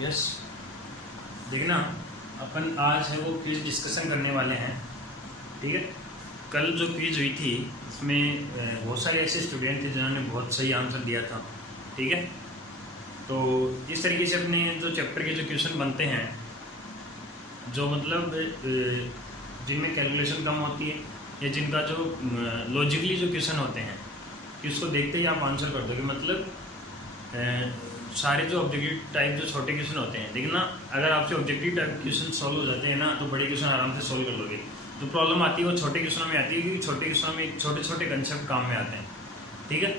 Yes, देखना अपन आज है वो क्विज डिस्कशन करने वाले हैं। ठीक है, कल जो क्विज हुई थी उसमें बहुत सारे ऐसे स्टूडेंट थे जिन्होंने बहुत सही आंसर दिया था। ठीक है, तो इस तरीके से अपने जो चैप्टर के जो क्वेश्चन बनते हैं, जो मतलब जिनमें कैलकुलेशन कम होती है या जिनका जो लॉजिकली जो क्वेश्चन होते हैं कि उसको देखते ही आप आंसर कर दोगे, मतलब सारे जो ऑब्जेक्टिव टाइप जो छोटे क्वेश्चन होते हैं, देखना अगर आपसे ऑब्जेक्टिव टाइप क्वेश्चन सॉल्व हो जाते हैं ना तो बड़े क्वेश्चन आराम से सॉल्व कर लोगे। जो प्रॉब्लम आती है वो छोटे क्वेश्चनों में आती है, क्योंकि छोटे क्वेश्चनों में छोटे छोटे कंसेप्ट काम में आते हैं। ठीक है,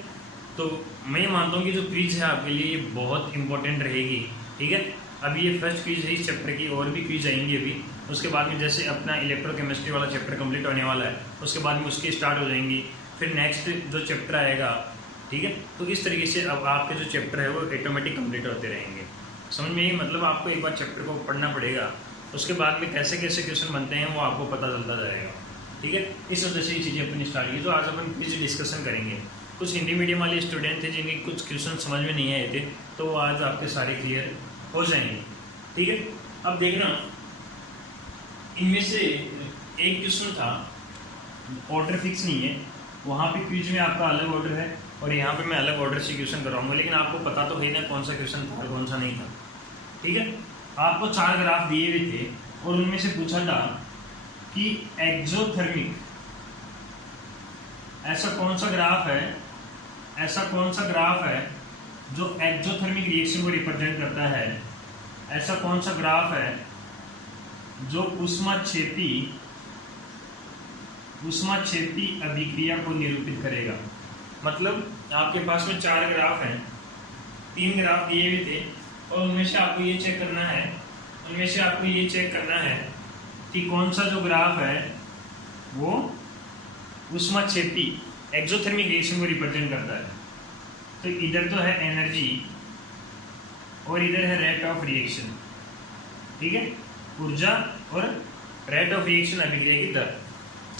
तो मैं ये मानता हूँ कि जो क्विज है आपके लिए ये बहुत इंपॉर्टेंट रहेगी। ठीक है, अभी ये फर्स्ट क्विज है इस चैप्टर की, और भी क्विज आएंगी अभी। उसके बाद में जैसे अपना इलेक्ट्रोकेमिस्ट्री वाला चैप्टर कंप्लीट होने वाला है, उसके बाद में उसकी स्टार्ट हो जाएंगी, फिर नेक्स्ट जो चैप्टर आएगा। ठीक है, तो इस तरीके से अब आपके जो चैप्टर है वो ऑटोमेटिक कंप्लीट होते रहेंगे। समझ में, मतलब आपको एक बार चैप्टर को पढ़ना पड़ेगा, उसके बाद में कैसे कैसे क्वेश्चन बनते हैं वो आपको पता चलता जाएगा। ठीक है, इस वजह से ये चीज़ें अपन स्टार्ट की। तो आज अपन क्विज डिस्कशन करेंगे। कुछ हिंदी मीडियम वाले स्टूडेंट थे जिनके कुछ क्वेश्चन समझ में नहीं आए थे, तो आज आपके सारे क्लियर हो जाएंगे। ठीक है, अब देखना इनमें से एक क्वेश्चन था, ऑर्डर फिक्स नहीं है, वहाँ पे क्विज में आपका अलग ऑर्डर है और यहाँ पे मैं अलग ऑर्डर से क्वेश्चन कराऊंगा, लेकिन आपको पता तो है ना कौन सा क्वेश्चन था कौन सा नहीं था। ठीक है, आपको 4 ग्राफ दिए हुए थे और उनमें से पूछा था कि एक्सोथर्मिक ऐसा कौन सा ग्राफ है जो एक्सोथर्मिक रिएक्शन को रिप्रेजेंट करता है। ऐसा कौन सा ग्राफ है जो ऊष्माक्षेपी अभिक्रिया को निरूपित करेगा। मतलब आपके पास में 4 ग्राफ हैं, 3 ग्राफ दिए हुए थे और उनमें से आपको ये चेक करना है कि कौन सा जो ग्राफ है वो ऊष्माक्षेपी एक्सोथर्मिक रिएक्शन को रिप्रेजेंट करता है। तो इधर तो है एनर्जी और इधर है रेट ऑफ रिएक्शन। ठीक है, ऊर्जा और रेट ऑफ रिएक्शन अभिक्रिया की दर।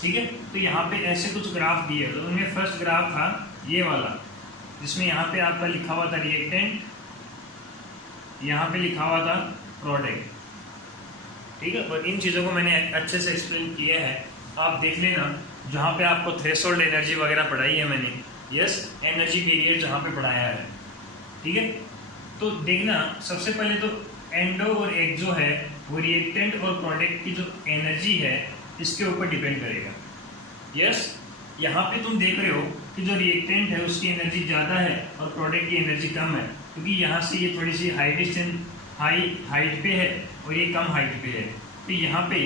ठीक है, तो यहाँ पे ऐसे कुछ ग्राफ दिए, तो उनमें फर्स्ट ग्राफ था ये वाला, जिसमें यहाँ पे आपका लिखा हुआ था रिएक्टेंट, यहाँ पे लिखा हुआ था प्रोडक्ट। ठीक है, और इन चीज़ों को मैंने अच्छे से एक्सप्लेन किया है, आप देख लेना। जहाँ पे आपको थ्रेशोल्ड एनर्जी वगैरह पढ़ाई है मैंने, यस, एनर्जी पीरियड जहाँ पे पढ़ाया है। ठीक है, तो देखना सबसे पहले तो एंडो और एक्सो है वो रिएक्टेंट और प्रोडक्ट की जो एनर्जी है इसके ऊपर डिपेंड करेगा। यस, यहाँ पे तुम देख रहे हो कि जो रिएक्टेंट है उसकी एनर्जी ज़्यादा है और प्रोडक्ट की एनर्जी कम है, क्योंकि यहाँ से ये थोड़ी सी हाइट पे है और ये कम हाइट पे है। तो यहाँ पे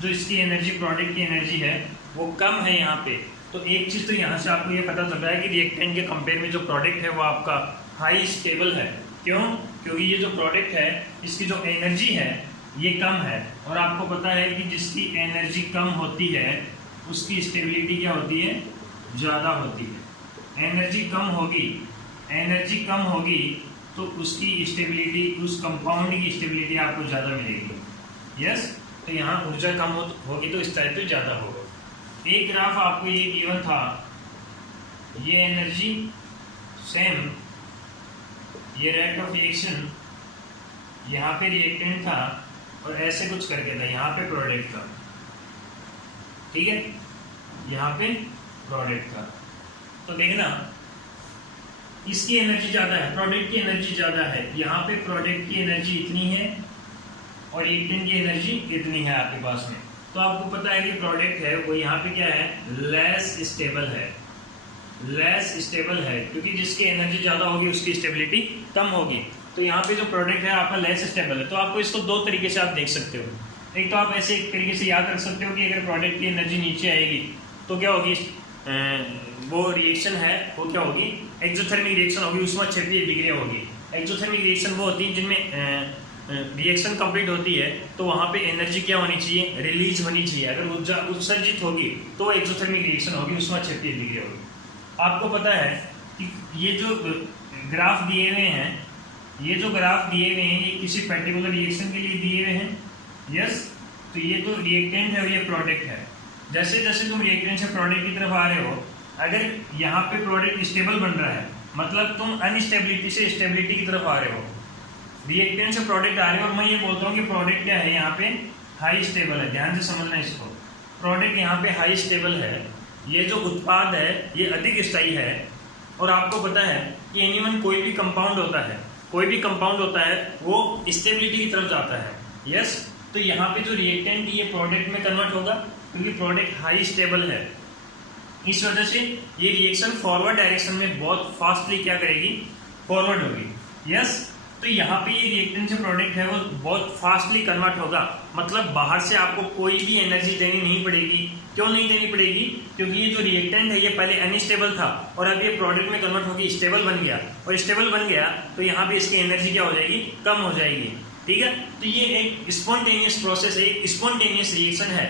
जो इसकी एनर्जी प्रोडक्ट की एनर्जी है वो कम है यहाँ पे। तो एक चीज़ तो यहाँ से आपको ये पता चल रहा है कि रिएक्टेंट के कंपेयर में जो प्रोडक्ट है वो आपका हाई स्टेबल है। क्यों? क्योंकि ये जो प्रोडक्ट है इसकी जो एनर्जी है ये कम है, और आपको पता है कि जिसकी एनर्जी कम होती है उसकी स्टेबिलिटी क्या होती है, ज़्यादा होती है। एनर्जी कम होगी तो उसकी स्टेबिलिटी, उस कंपाउंड की स्टेबिलिटी आपको ज़्यादा मिलेगी। यस, तो यहाँ ऊर्जा कम होगी तो स्टेबिलिटी ज़्यादा होगा। एक ग्राफ आपको ये गिवन था, ये एनर्जी सेम, ये रेट ऑफ रिएक्शन, यहाँ पे रिएक्टेंट था और ऐसे कुछ करके था, यहाँ पे प्रोडक्ट था। ठीक है, यहाँ पे प्रोडक्ट था। तो देखना इसकी एनर्जी ज़्यादा है, प्रोडक्ट की एनर्जी ज़्यादा है। यहाँ पे प्रोडक्ट की एनर्जी इतनी है और रिएक्टेंट की एनर्जी इतनी है आपके पास में। तो आपको पता है कि प्रोडक्ट है वो यहाँ पे क्या है, लेस स्टेबल है, क्योंकि जिसकी एनर्जी ज़्यादा होगी उसकी स्टेबिलिटी कम होगी। तो यहाँ पे जो प्रोडक्ट है आपका लेस स्टेबल है। तो आपको इसको 2 तरीके से आप देख सकते हो। एक तो आप ऐसे एक तरीके से याद रख सकते हो कि अगर प्रोडक्ट की एनर्जी नीचे आएगी तो क्या होगी, वो रिएक्शन है वो क्या होगी, एक्सोथर्मिक रिएक्शन होगी, ऊष्माक्षेपी अभिक्रिया होगी। एक्सोथर्मिक रिएक्शन वो होती है जिनमें रिएक्शन कंप्लीट होती है तो वहाँ पे एनर्जी क्या होनी चाहिए, रिलीज होनी चाहिए। अगर ऊर्जा उत्सर्जित होगी तो वो एक्सोथर्मिक रिएक्शन होगी, ऊष्माक्षेपी अभिक्रिया होगी। आपको पता है कि ये जो ग्राफ दिए हुए हैं ये किसी पर्टिकुलर रिएक्शन के लिए दिए हुए हैं। यस, तो ये तो रिएक्टेंट है और ये प्रोडक्ट है। जैसे जैसे तुम रिएक्टेंट से प्रोडक्ट की तरफ आ रहे हो, अगर यहाँ पे प्रोडक्ट स्टेबल बन रहा है मतलब तुम अनस्टेबिलिटी से स्टेबिलिटी की तरफ आ रहे हो। रिएक्टेंट से प्रोडक्ट आ रहे हैं और मैं ये बोलता हूँ कि प्रोडक्ट क्या है यहाँ पे हाई स्टेबल है। ध्यान से समझना इसको, प्रोडक्ट यहाँ पे हाई स्टेबल है, ये जो उत्पाद है ये अधिक स्थायी है। और आपको पता है कि एनीवन कोई भी कंपाउंड होता है, कोई भी कंपाउंड होता है वो स्टेबिलिटी की तरफ जाता है। यस, तो यहाँ पे जो रिएक्टेंट ये प्रोडक्ट में कन्वर्ट होगा क्योंकि प्रोडक्ट हाई स्टेबल है। इस वजह से ये रिएक्शन फॉरवर्ड डायरेक्शन में बहुत फास्टली क्या करेगी, फॉरवर्ड होगी। यस, तो यहाँ पे ये रिएक्टेंट से प्रोडक्ट है वो बहुत फास्टली कन्वर्ट होगा, मतलब बाहर से आपको कोई भी एनर्जी देनी नहीं पड़ेगी। क्यों नहीं देनी पड़ेगी? क्योंकि ये जो रिएक्टेंट है ये पहले अनस्टेबल था और अब ये प्रोडक्ट में कन्वर्ट होकर स्टेबल बन गया, और स्टेबल बन गया तो यहाँ पे इसकी एनर्जी क्या हो जाएगी, कम हो जाएगी। ठीक है, तो ये एक स्पॉन्टेनियस प्रोसेस है, एक स्पॉन्टेनियस रिएक्शन है,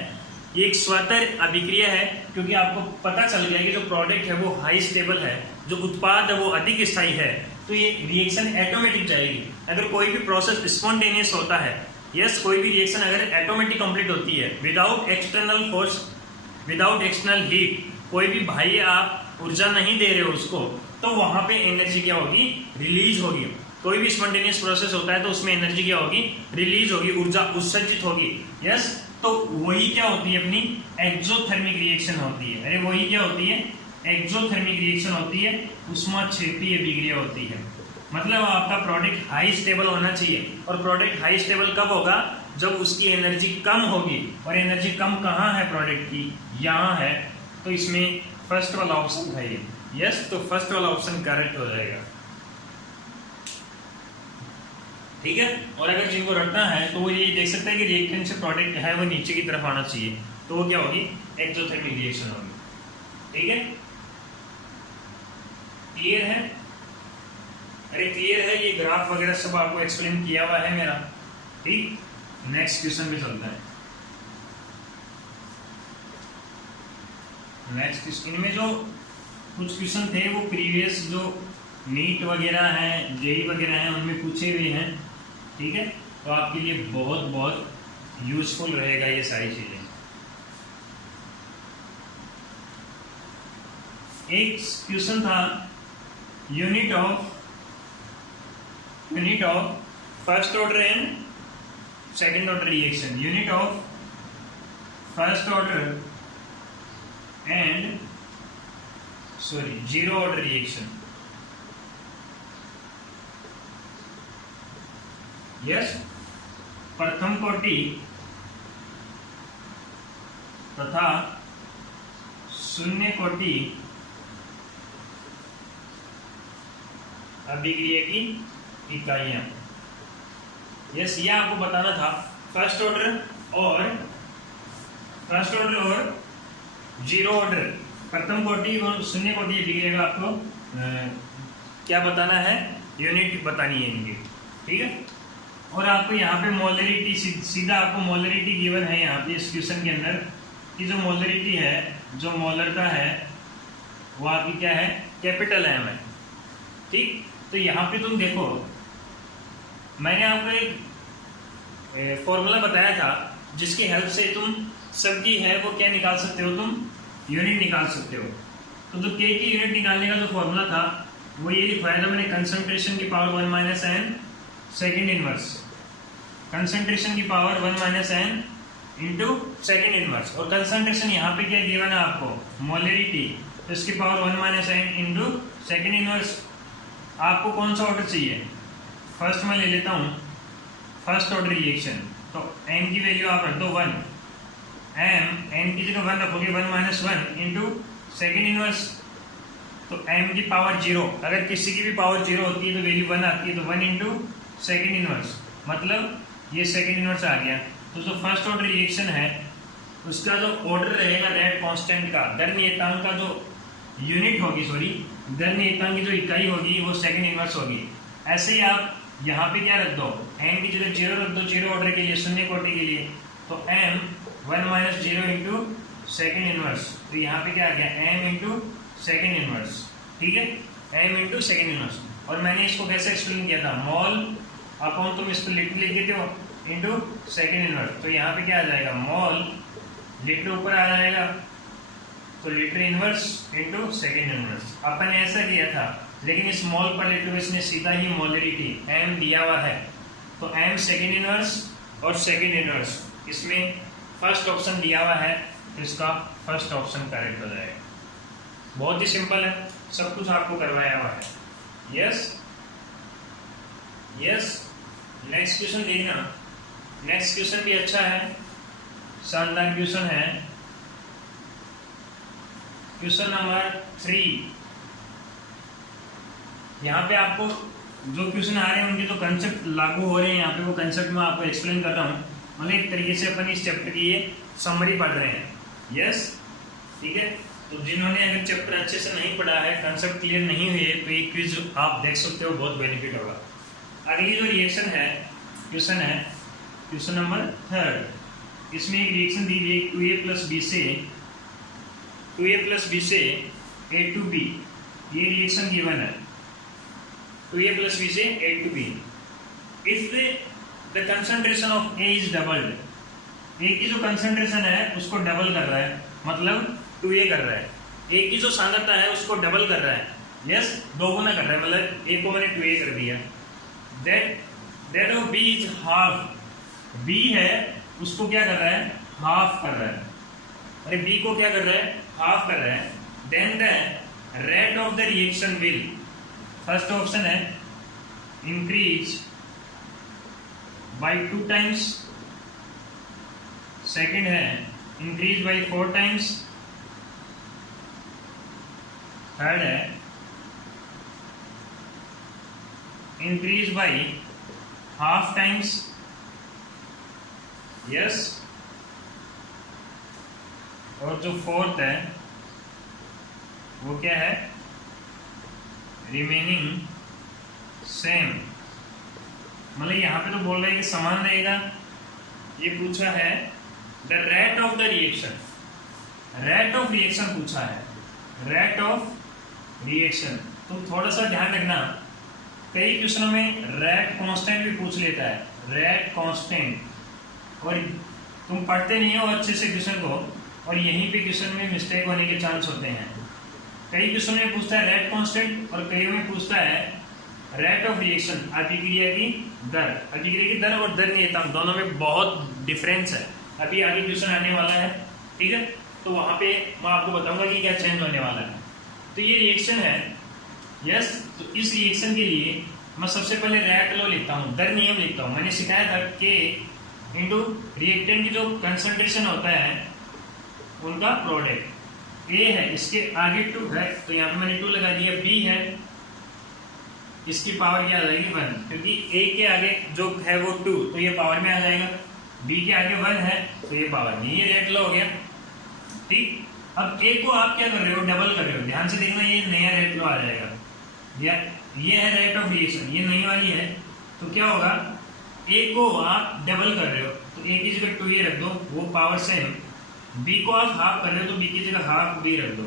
ये एक स्वतः अभिक्रिया है। क्योंकि आपको पता चल गया कि जो प्रोडक्ट है वो हाई स्टेबल है, जो उत्पाद है वो अधिक स्थायी है, तो ये रिएक्शन ऑटोमेटिक जाएगी। अगर कोई भी प्रोसेस स्पॉन्टेनियस होता है, यस, कोई भी रिएक्शन अगर ऑटोमेटिक कंप्लीट होती है without external force, without external heat, कोई भी बाह्य आप ऊर्जा नहीं दे रहे हो उसको, तो वहां पे एनर्जी क्या होगी, रिलीज होगी। कोई भी स्पॉन्टेनियस प्रोसेस होता है तो उसमें एनर्जी क्या होगी, रिलीज होगी, ऊर्जा उत्सर्जित होगी। यस, तो वही क्या होती है, अपनी एक्सोथर्मिक रिएक्शन होती है। अरे वही क्या होती है, एक्सोथर्मिक रिएक्शन होती है, ऊष्माक्षेपीय अभिक्रिया होती है। मतलब आपका प्रोडक्ट हाई स्टेबल होना चाहिए, और प्रोडक्ट हाई स्टेबल कब होगा, जब उसकी एनर्जी कम होगी। और एनर्जी कम कहाँ है प्रोडक्ट की, यहाँ है। तो इसमें फर्स्ट वाला ऑप्शन है ये। यस, तो फर्स्ट वाला ऑप्शन करेक्ट हो जाएगा। ठीक है, और अगर जिनको रखना है तो वो ये देख सकता है कि रिएक्टेंट से प्रोडक्ट है वो नीचे की तरफ आना चाहिए, तो वो क्या होगी, एक्सोथर्मिक रिएक्शन होगी। ठीक है, क्लियर है? अरे क्लियर है, ये ग्राफ वगैरह सब आपको एक्सप्लेन किया हुआ है मेरा। ठीक, नेक्स्ट क्वेश्चन पे चलता है। नेक्स्ट क्वेश्चन, इनमें जो कुछ क्वेश्चन थे वो प्रीवियस जो नीट वगैरह हैं, जेई वगैरह हैं, उनमें पूछे हुए हैं। ठीक है, तो आपके लिए बहुत बहुत यूजफुल रहेगा ये सारी चीजें। एक क्वेश्चन था, unit of first order and second order reaction, unit of first order and zero order reaction. Yes, प्रथम कोटि तथा शून्य कोटि अभिक्रिया की इकाइयां। यस, ये आपको बताना था। फर्स्ट ऑर्डर और जीरो ऑर्डर, प्रथम कोटि और शून्य कोटि अभिक्रिया का आपको क्या बताना है, यूनिट बतानी है इनकी। ठीक है, और आपको यहाँ पे मोलरिटी, सीधा आपको मोलरिटी गिवन है यहाँ पे इस क्वेश्चन के अंदर, कि जो मोलरिटी है, जो मोलरता है वो आपकी क्या है, कैपिटल एम है। ठीक, तो यहाँ पे तुम देखो, मैंने आपको एक फॉर्मूला बताया था जिसकी हेल्प से तुम सबकी है वो क्या निकाल सकते हो, तुम यूनिट निकाल सकते हो। तो जो के की यूनिट निकालने का जो फॉर्मूला था वो ये लिखवाया था मैंने, कंसंट्रेशन की power 1 minus N second inverse, concentration की power 1 minus n into second inverse. और कंसंट्रेशन यहाँ पे क्या गिवन है आपको, मोलरिटी, तो इसकी power 1 minus n into second inverse. आपको कौन सा ऑर्डर चाहिए, फर्स्ट में ले लेता हूँ, फर्स्ट ऑर्डर रिएक्शन। तो एन की वैल्यू आप रख दो 1, एन की जगह 1 रखोगे, 1 माइनस 1 इंटू सेकेंड इनवर्स। तो एम की पावर 0, अगर किसी की भी पावर 0 होती है तो वैल्यू 1 आती है, तो 1 इंटू सेकेंड इनवर्स, मतलब ये सेकेंड इनवर्स आ गया। तो जो फर्स्ट ऑर्डर रिएक्शन है उसका जो ऑर्डर रहेगा रेट कांस्टेंट का, दर नियतांक का जो यूनिट होगी, दर नियतांक की जो इकाई होगी वो सेकेंड इनवर्स होगी। ऐसे ही आप यहाँ पे क्या रख दो, एम की जगह 0 रख दो, जीरो ऑर्डर के लिए, शून्य कोटि के लिए, तो M 1 minus 0 into second inverse. तो यहाँ पे क्या आ गया, एम इंटू सेकेंड इनवर्स। ठीक है, एम इंटू सेकेंड इनवर्स। और मैंने इसको कैसे एक्सप्लेन किया था, मॉल अपॉन, तुम इसको लिख देते हो, इंटू सेकेंड इनवर्स। तो यहाँ पे क्या आ जाएगा, मॉल लीटर ऊपर आ जाएगा, तो litre inverse into second inverse. अपन ने ऐसा किया था, लेकिन इस मॉल पर लीटर इसने सीधा ही मोलरिटी एम दिया हुआ है, तो m सेकेंड इनवर्स और सेकेंड इनवर्स, इसमें फर्स्ट ऑप्शन दिया हुआ है तो इसका फर्स्ट ऑप्शन करेक्ट हो जाएगा। बहुत ही सिंपल है, सब कुछ आपको करवाया हुआ है। Yes yes. नेक्स्ट क्वेश्चन देखना, नेक्स्ट क्वेश्चन भी अच्छा है, शानदार क्वेश्चन है। Question number 3। यहाँ पे आपको जो क्वेश्चन आ रहे हैं उनके जो कंसेप्ट लागू हो रहे हैं यहाँ पे, वो कंसेप्ट मैं आपको एक्सप्लेन कर रहा हूँ। मतलब एक तरीके से अपन इस चैप्टर की ये समरी पढ़ रहे हैं। यस, ठीक है। तो जिन्होंने अगर चैप्टर अच्छे से नहीं पढ़ा है, कंसेप्ट क्लियर नहीं हुए, तो एक क्विज आप देख सकते हो, बहुत बेनिफिट होगा। अगली जो रिएक्शन है, क्वेश्चन है क्वेश्चन नंबर 3। इसमें एक रिएक्शन दी गई 2a प्लस बी से a to b, ये रिएक्शन गिवन है 2a प्लस बी से a to b। If the concentration of a is doubled, a की जो कंसंट्रेशन है उसको डबल कर रहा है, मतलब 2a कर रहा है। a की जो सांद्रता है उसको डबल कर रहा है, यस, दोगुना कर रहा है, मतलब a को मैंने 2a कर दिया। That of b is half, b है उसको क्या कर रहा है, हाफ कर रहा है। अरे b को क्या कर रहा है, हाफ कर रहा है। Then the rate of the reaction will, first option है इंक्रीज बाय 2 टाइम्स, सेकेंड है इंक्रीज बाय 4 टाइम्स, थर्ड है increase by half times. Yes, और जो फोर्थ है वो क्या है, रिमेनिंग सेम। मतलब यहाँ पे तो बोल रहा है कि समान रहेगा। ये पूछा है the rate of the reaction, rate of reaction पूछा है, रेट ऑफ रिएक्शन। तो थोड़ा सा ध्यान रखना, कई क्वेश्चनों में रेट कांस्टेंट भी पूछ लेता है, रेट कांस्टेंट, और तुम पढ़ते नहीं हो अच्छे से क्वेश्चन को, और यहीं पे क्वेश्चन में मिस्टेक होने के चांस होते हैं। कई क्वेश्चन में पूछता है रेट कांस्टेंट और कई में पूछता है रेट ऑफ रिएक्शन, अभिक्रिया की दर। अभिक्रिया की दर और दर नियतांक दोनों में बहुत डिफरेंस है। अभी आगे क्वेश्चन आने वाला है, ठीक है, तो वहां पे मैं आपको बताऊंगा कि क्या चेंज होने वाला है। तो ये रिएक्शन है, यस। तो इस रिएक्शन के लिए मैं सबसे पहले रेट लॉ लिखता हूँ, दर नियम लिखता हूँ। मैंने सिखाया था कि इंटू रिएक्टेंट की जो कंसंट्रेशन होता है उनका प्रोडक्ट। ए है, इसके आगे 2 है, तो यहाँ पे मैंने 2 लगा दिया। बी है, इसकी पावर क्या आ जाएगी 1, क्योंकि ए के आगे जो है वो 2, तो ये पावर में आ जाएगा। बी के आगे 1 है तो ये पावर में, ये रेट लॉ हो गया, ठीक। अब ए को आप क्या कर रहे हो, डबल कर रहे हो। ध्यान से देखना, ये नया रेट लॉ आ जाएगा। ये है रेट ऑफ रिएक्शन, ये नई वाली है। तो क्या होगा, ए को आप डबल कर रहे हो तो ए की जगह 2a रख दो, वो पावर सेम। बी को आप हाफ कर रहे हो तो बी की जगह हाफ b रख दो।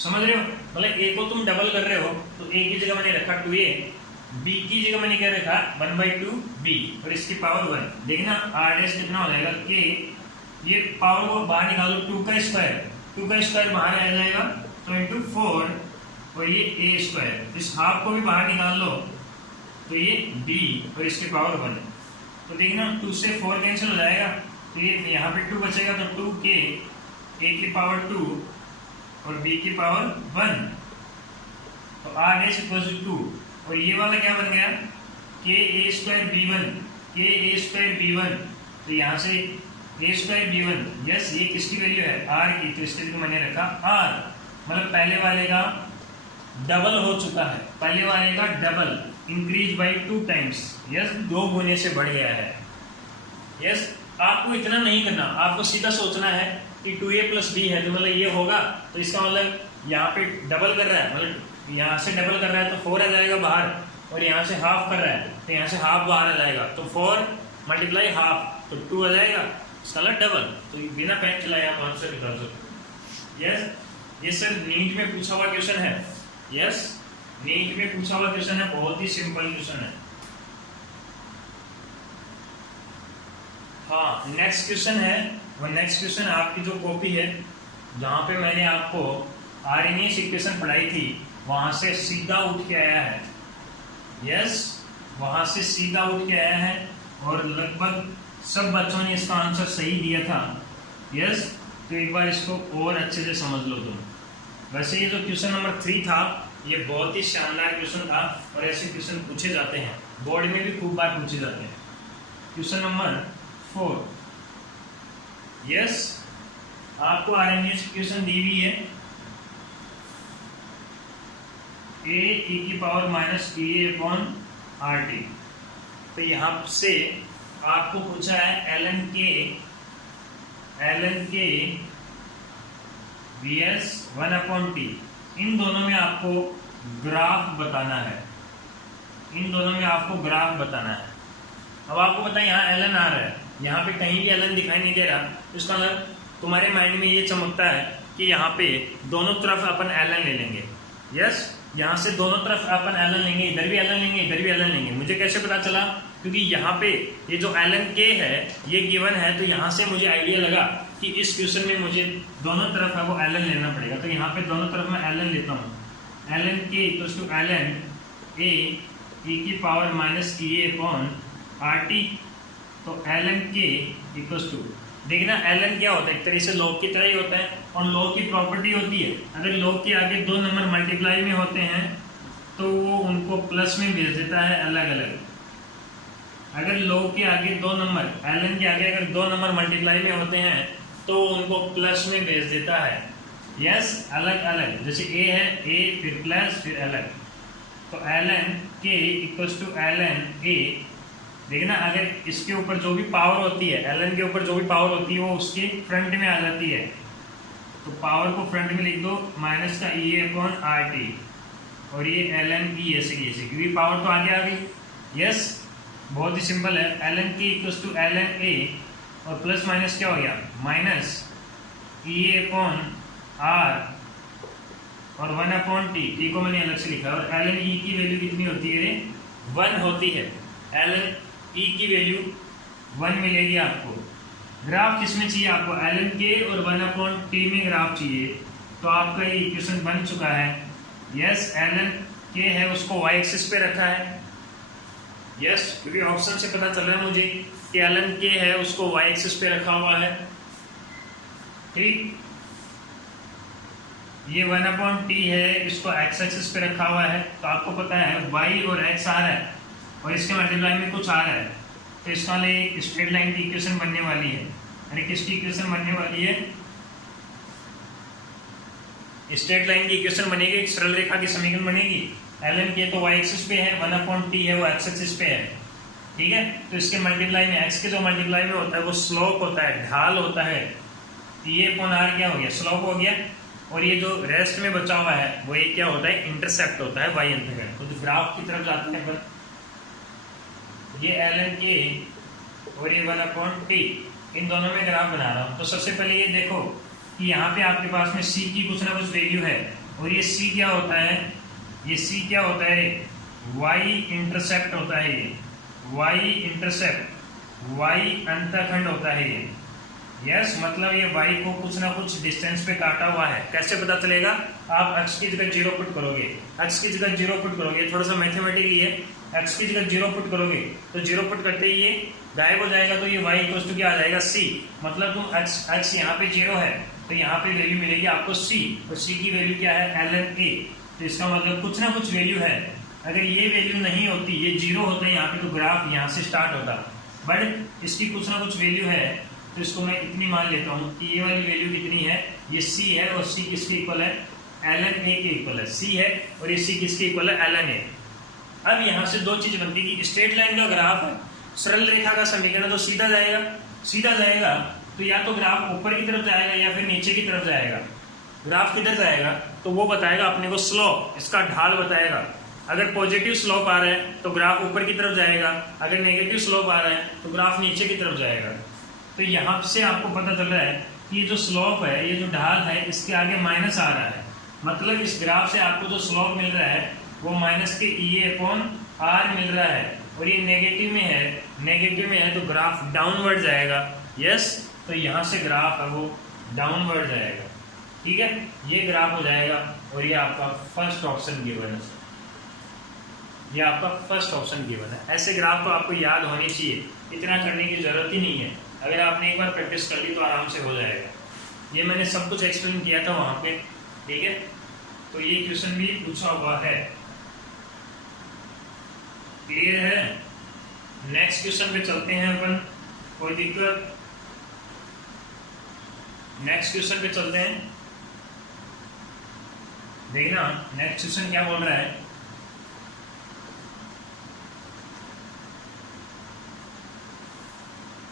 समझ रहे हो, मतलब ए को तुम डबल कर रहे हो तो ए की जगह मैंने रखा 2a, बी की जगह मैंने क्या रखा 1/2 b, और इसकी पावर 1। देखना r डैश कितना हो जाएगा, कि ये पावर को बाहर निकालो, 2 का स्क्वायर बाहर आ जाएगा, तो इंटू 4, और ये a स्क्वायर, इस हाफ को भी बाहर निकाल लो तो ये b, और इसकी पावर 1। तो देखना 2 से 4 कैंसिल हो जाएगा, तो ये यहाँ पे 2 बचेगा, तो 2 के a की पावर 2 और b की पावर 1, तो r डैश इक्वल्स टू 2। और ये वाला क्या बन गया, k a स्क्वायर b1, तो यहाँ से a स्क्वायर b1, यस, ये किसकी वैल्यू है, r की, तो इसके लिए मैंने रखा r। मतलब पहले वाले का डबल हो चुका है, पहले वाले का double, increase by 2 times, yes, 2 गुने से बढ़ गया है। यस, आपको इतना नहीं करना, आपको सीधा सोचना है कि 2a प्लस b है, तो मतलब ये होगा, तो इसका मतलब यहाँ पे डबल कर रहा है, मतलब यहाँ से डबल कर रहा है तो 4 आ जाएगा बाहर, और यहाँ से हाफ कर रहा है तो यहाँ से हाफ बाहर आ जाएगा, तो 4 मल्टीप्लाई हाफ, तो 2 आ जाएगा, इसका मतलब डबल। तो बिना पेन चलाए आप आंसर निकाल सकते। यस, ये सर नीट में पूछा हुआ क्वेश्चन है। यस, नीट में पूछा हुआ क्वेश्चन है, बहुत ही सिंपल क्वेश्चन है। हाँ, नेक्स्ट क्वेश्चन है, वो नेक्स्ट क्वेश्चन आपकी जो कॉपी है जहाँ पे मैंने आपको आर्हेनियस इक्वेशन पढ़ाई थी, वहां से सीधा उठ के आया है। यस, वहाँ से सीधा उठ के आया है और लगभग सब बच्चों ने इसका आंसर सही दिया था। यस, तो एक बार इसको और अच्छे से समझ लो तुम। वैसे ये जो क्वेश्चन नंबर 3 था ये बहुत ही शानदार क्वेश्चन था और ऐसे क्वेश्चन पूछे जाते हैं, बोर्ड में भी खूब बार पूछे जाते हैं। क्वेश्चन नंबर 4, यस, आपको RMS की क्वेश्चन दी हुई है। a e⁻⁻ तो यहाँ से आपको पूछा है ln k vs 1/t। इन दोनों में आपको ग्राफ बताना है, इन दोनों में आपको ग्राफ बताना है। अब आपको पता है यहाँ ln आ रहा है, यहाँ पे कहीं भी ln दिखाई नहीं दे रहा, तो इसका मतलब तुम्हारे माइंड में ये चमकता है कि यहाँ पे दोनों तरफ अपन ln ले लेंगे। यस, यहाँ से दोनों तरफ अपन ln लेंगे, इधर भी ln लेंगे, इधर भी ln लेंगे। मुझे कैसे पता चला? क्योंकि यहाँ पे ये जो ln k है ये गिवन है, तो यहाँ से मुझे आइडिया लगा कि इस क्वेश्चन में मुझे दोनों तरफ है वो ln लेना पड़ेगा। तो यहाँ पे दोनों तरफ मैं ln लेता हूँ। ln k = ln a e⁻⁻ तो ln k = देखना ln क्या होता है, एक तरह से log की तरह ही होता है। और log की प्रॉपर्टी होती है, अगर log के आगे 2 नंबर मल्टीप्लाई में होते हैं तो वो उनको प्लस में भेज देता है अलग अलग। अगर log के आगे 2 नंबर, ln के आगे अगर 2 नंबर मल्टीप्लाई में होते हैं तो उनको प्लस में भेज देता है। यस, अलग अलग, जैसे a है a फिर प्लस फिर अलग। तो ln k = ln a। देखना अगर इसके ऊपर जो भी पावर होती है, ln के ऊपर जो भी पावर होती है वो उसके फ्रंट में आ जाती है, तो पावर को फ्रंट में लिख दो माइनस का e/RT और ये ln की ऐसे की ऐसे, क्योंकि पावर तो आगे आ गई। यस, बहुत ही सिंपल है। ln k = ln a और प्लस माइनस क्या हो गया, माइनस e/R और 1/t। t को मैंने अलग से लिखा और ln e की वैल्यू कितनी होती है? 1 होती है। ln e की वैल्यू 1 मिलेगी आपको। ग्राफ किसमें चाहिए आपको? ln k और 1/t में ग्राफ चाहिए। तो आपका ये इक्वेशन बन चुका है। यस, ln k है उसको y एक्सिस पे रखा है। यस, क्योंकि ऑप्शन से पता चल रहा है मुझे कि ln k है उसको y एक्सिस पे रखा हुआ है। ठीक, ये 1/t है इसको x एक्सिस पे रखा हुआ है। तो आपको पता है y और x आ रहा है और इसके मल्टीप्लाई में कुछ आ रहा है, तो इसका लिए स्ट्रेट लाइन की इक्वेशन बनने वाली है। यानी किसकी इक्वेशन बनने वाली है? स्ट्रेट लाइन की इक्वेशन बनेगी, एक सरल रेखा की समीकरण बनेगी। ln k तो y एक्सिस पे है, 1/t है वो x एक्सिस पे है। ठीक है, तो इसके मल्टीप्लाई में x के जो मल्टीप्लाई में होता है वो स्लोप होता है, ढाल होता है। e/r क्या हो गया? स्लोप हो गया। और ये जो रेस्ट में बचा हुआ है वो ये क्या होता है? इंटरसेप्ट होता है y अंतर्गत। तो जो ग्राफ की तरफ जाते हैं पर ये ln k और ये 1/t, इन दोनों में ग्राफ बना रहा हूँ। तो सबसे पहले ये देखो कि यहाँ पे आपके पास में c की कुछ ना कुछ वैल्यू है और ये c क्या होता है? ये c क्या होता है? y इंटरसेप्ट होता है। ये y इंटरसेप्ट, y अंतःखंड होता है ये। यस, मतलब ये y को कुछ ना कुछ डिस्टेंस पे काटा हुआ है। कैसे पता चलेगा? आप x की जगह 0 पुट करोगे, x की जगह 0 पुट करोगे, थोड़ा सा मैथमेटिकली है। x की जगह 0 पुट करोगे तो 0 पुट करते ही ये गायब हो जाएगा, तो ये y = क्या आ जाएगा? c। मतलब तुम x यहाँ पे 0 है तो यहाँ पे वैल्यू मिलेगी आपको c, और c की वैल्यू क्या है? ln a। तो इसका मतलब कुछ ना कुछ वैल्यू है। अगर ये वैल्यू नहीं होती, ये 0 होता है यहाँ पे, तो ग्राफ यहाँ से स्टार्ट होता। बट इसकी कुछ ना कुछ वैल्यू है, तो इसको मैं इतनी मान लेता हूँ कि ये वाली वैल्यू कितनी है? ये c है और c किसके इक्वल है? ln a के इक्वल है। c है और ये c किसके इक्वल है? ln a। अब यहाँ से दो चीज बनती है कि स्ट्रेट लाइन का ग्राफ है, सरल रेखा का समीकरण तो सीधा जाएगा, तो या तो ग्राफ ऊपर की तरफ जाएगा या फिर नीचे की तरफ जाएगा। ग्राफ किधर जाएगा तो वो बताएगा अपने को स्लोप, इसका ढाल बताएगा। अगर पॉजिटिव स्लोप आ रहा है तो ग्राफ ऊपर की तरफ जाएगा, अगर नेगेटिव स्लोप आ रहा है तो ग्राफ नीचे की तरफ जाएगा। तो यहाँ से आपको पता चल रहा है कि ये जो स्लोप है, ये जो ढाल है, इसके आगे माइनस आ रहा है। मतलब इस ग्राफ से आपको जो स्लोप मिल रहा है वो माइनस के e/r मिल रहा है, और ये नेगेटिव में है तो ग्राफ डाउनवर्ड जाएगा। यस, तो यहाँ से ग्राफ है वो डाउनवर्ड जाएगा। ठीक है, ये ग्राफ हो जाएगा और ये आपका फर्स्ट ऑप्शन गिवन है। ये आपका फर्स्ट ऑप्शन गिवन है। ऐसे ग्राफ तो आपको याद होने चाहिए, इतना करने की जरूरत ही नहीं है। अगर आपने एक बार प्रैक्टिस कर ली तो आराम से हो जाएगा। ये मैंने सब कुछ एक्सप्लेन किया था वहां पे, ठीक है। तो ये क्वेश्चन भी पूछा हुआ है, क्लियर है। नेक्स्ट क्वेश्चन पे चलते हैं अपन, कोई दिक्कत? नेक्स्ट क्वेश्चन पे चलते हैं। देखना नेक्स्ट क्वेश्चन क्या बोल रहा है।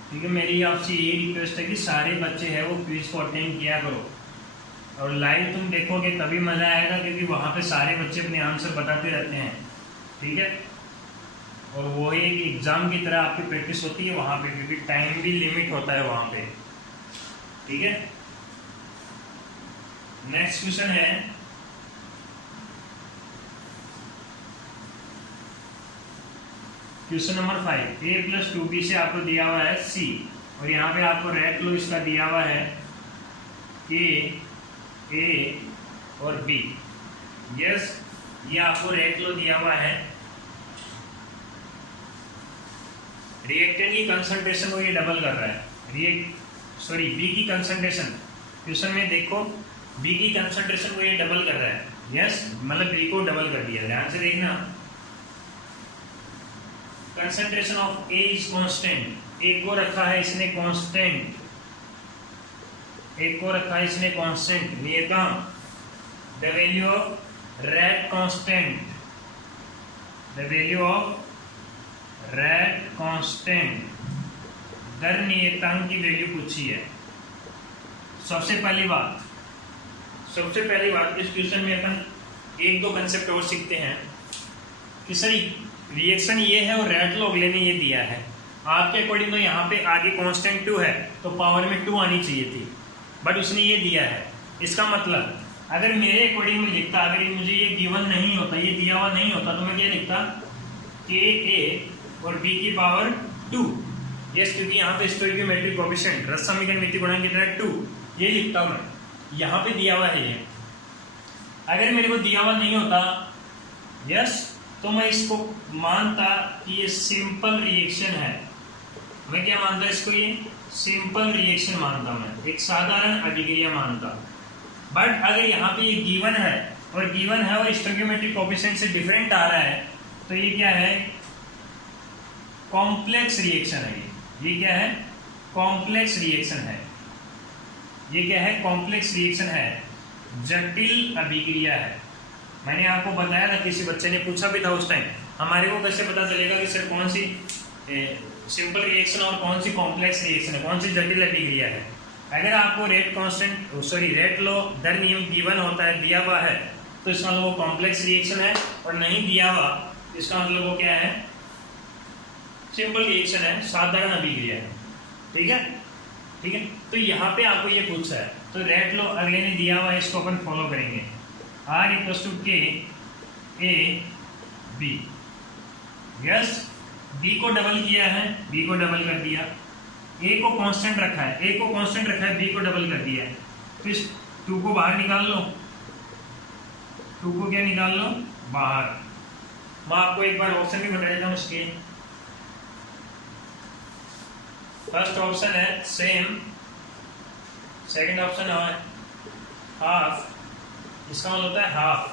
ठीक है, मेरी आपसे ये रिक्वेस्ट है कि सारे बच्चे हैं वो क्विज को अटेंड किया करो, और लाइव तुम देखोगे तभी मजा आएगा, क्योंकि वहां पे सारे बच्चे अपने आंसर बताते रहते हैं, ठीक है। और वो एक एग्जाम की तरह आपकी प्रैक्टिस होती है वहां पे, क्योंकि टाइम भी लिमिट होता है वहां पे, ठीक है। नेक्स्ट क्वेश्चन है, क्वेश्चन नंबर 5। a + 2b से आपको दिया हुआ है c, और यहाँ पे आपको रेट लो इसका दिया हुआ है a और b। यस, ये आपको रेट लो दिया हुआ है। रिएक्टेंट की कंसंट्रेशन को ये डबल कर रहा है, बी की कंसंट्रेशन, क्वेश्चन में देखो बी की कंसंट्रेशन को ये डबल कर रहा है। यस, मतलब बी को डबल कर दिया। ध्यान से देखना, concentration of A is constant, A को रखा है इसने कांस्टेंट, ए को रखा है इसने कांस्टेंट। नियतांक the value of rate constant, the value of rate constant, दर नियतांक की वैल्यू पूछी है। सबसे पहली बात इस क्वेश्चन में अपन एक दो कंसेप्ट और सीखते हैं कि सर रिएक्शन ये है और रेट लो अगले ने ये दिया है। आपके अकॉर्डिंग तो यहाँ पे आगे कांस्टेंट 2 है तो पावर में 2 आनी चाहिए थी, बट उसने ये दिया है। इसका मतलब अगर मेरे अकॉर्डिंग में लिखता, अगर मुझे ये गिवन नहीं होता, ये दिया हुआ नहीं होता, तो मैं क्या लिखता, Ka और B की पावर 2। यस, क्योंकि यहाँ पे स्टोइकियोमेट्रिक कोएफिशिएंट रस समीकरण मिति गुणांक कितना है 2, ये लिखता हूं मैं। यहाँ पे दिया हुआ है ये, अगर मेरे को दिया हुआ नहीं होता यस, तो मैं इसको मानता कि ये सिंपल रिएक्शन है। मैं क्या मानता इसको, ये सिंपल रिएक्शन मानता, मैं एक साधारण अभिक्रिया मानता। बट अगर यहाँ पे ये गिवन है और स्टोइकियोमेट्रिक कोएफिशिएंट से डिफरेंट आ रहा है, तो ये क्या है, कॉम्प्लेक्स रिएक्शन है। ये क्या है, कॉम्प्लेक्स रिएक्शन है। ये क्या है, कॉम्प्लेक्स रिएक्शन है, जटिल अभिक्रिया है। मैंने आपको बताया था, किसी बच्चे ने पूछा भी था उस टाइम, हमारे को कैसे पता चलेगा कि सर कौन सी सिंपल रिएक्शन और कौन सी कॉम्प्लेक्स रिएक्शन है, कौन सी जटिल अभिक्रिया है। अगर आपको रेट लो दर नियम गिवन होता है, दिया हुआ है, तो इसका मतलब वो कॉम्प्लेक्स रिएक्शन है, और नहीं दिया हुआ इसका मतलब वो क्या है, सिंपल रिएक्शन है, साधारण अभिक्रिया है। ठीक है, ठीक है। तो यहाँ पे आपको ये पूछा है, तो रेट लो अगले ने दिया हुआ है, इसको अपन फॉलो करेंगे। R = K A B। Yes, B को डबल किया है, B को डबल कर दिया, A को कांस्टेंट रखा है, B को डबल कर दिया है। तो इस 2 को बाहर निकाल लो, 2 को क्या निकाल लो, बाहर। मैं आपको एक बार ऑप्शन भी बता देता हूँ इसके। फर्स्ट ऑप्शन है सेम, सेकंड ऑप्शन है हाफ, इसका मतलब होता है हाफ।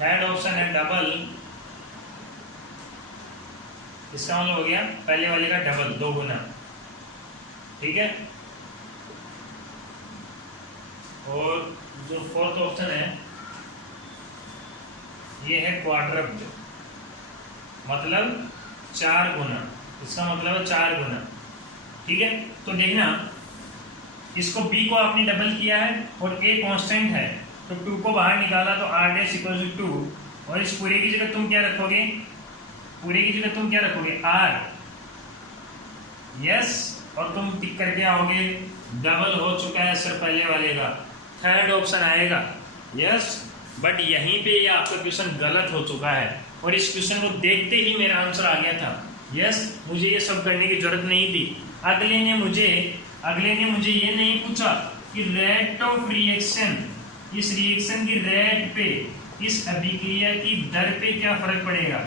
थर्ड ऑप्शन है डबल, इसका मतलब हो गया पहले वाले का डबल, 2 गुना। ठीक है, और जो फोर्थ ऑप्शन है ये है क्वाड्रप्ट, मतलब 4 गुना, इसका मतलब है 4 गुना। ठीक है, तो देखना इसको B को आपने डबल किया है और A कांस्टेंट है, तो 2 को बाहर निकाला तो R' = 2, और इस पूरे की जगह तुम क्या रखोगे, R। यस, और तुम टिक करके आओगे, डबल हो चुका है सर पहले वाले का, थर्ड ऑप्शन आएगा। यस, बट यहीं पे ये आपका क्वेश्चन गलत हो चुका है, और इस क्वेश्चन को देखते ही मेरा आंसर आ गया था। यस, मुझे ये सब करने की जरूरत नहीं थी। अगले ने मुझे ये नहीं पूछा कि रेट ऑफ रिएक्शन, इस रिएक्शन की रेट पे इस अभिक्रिया की दर पे क्या फर्क पड़ेगा।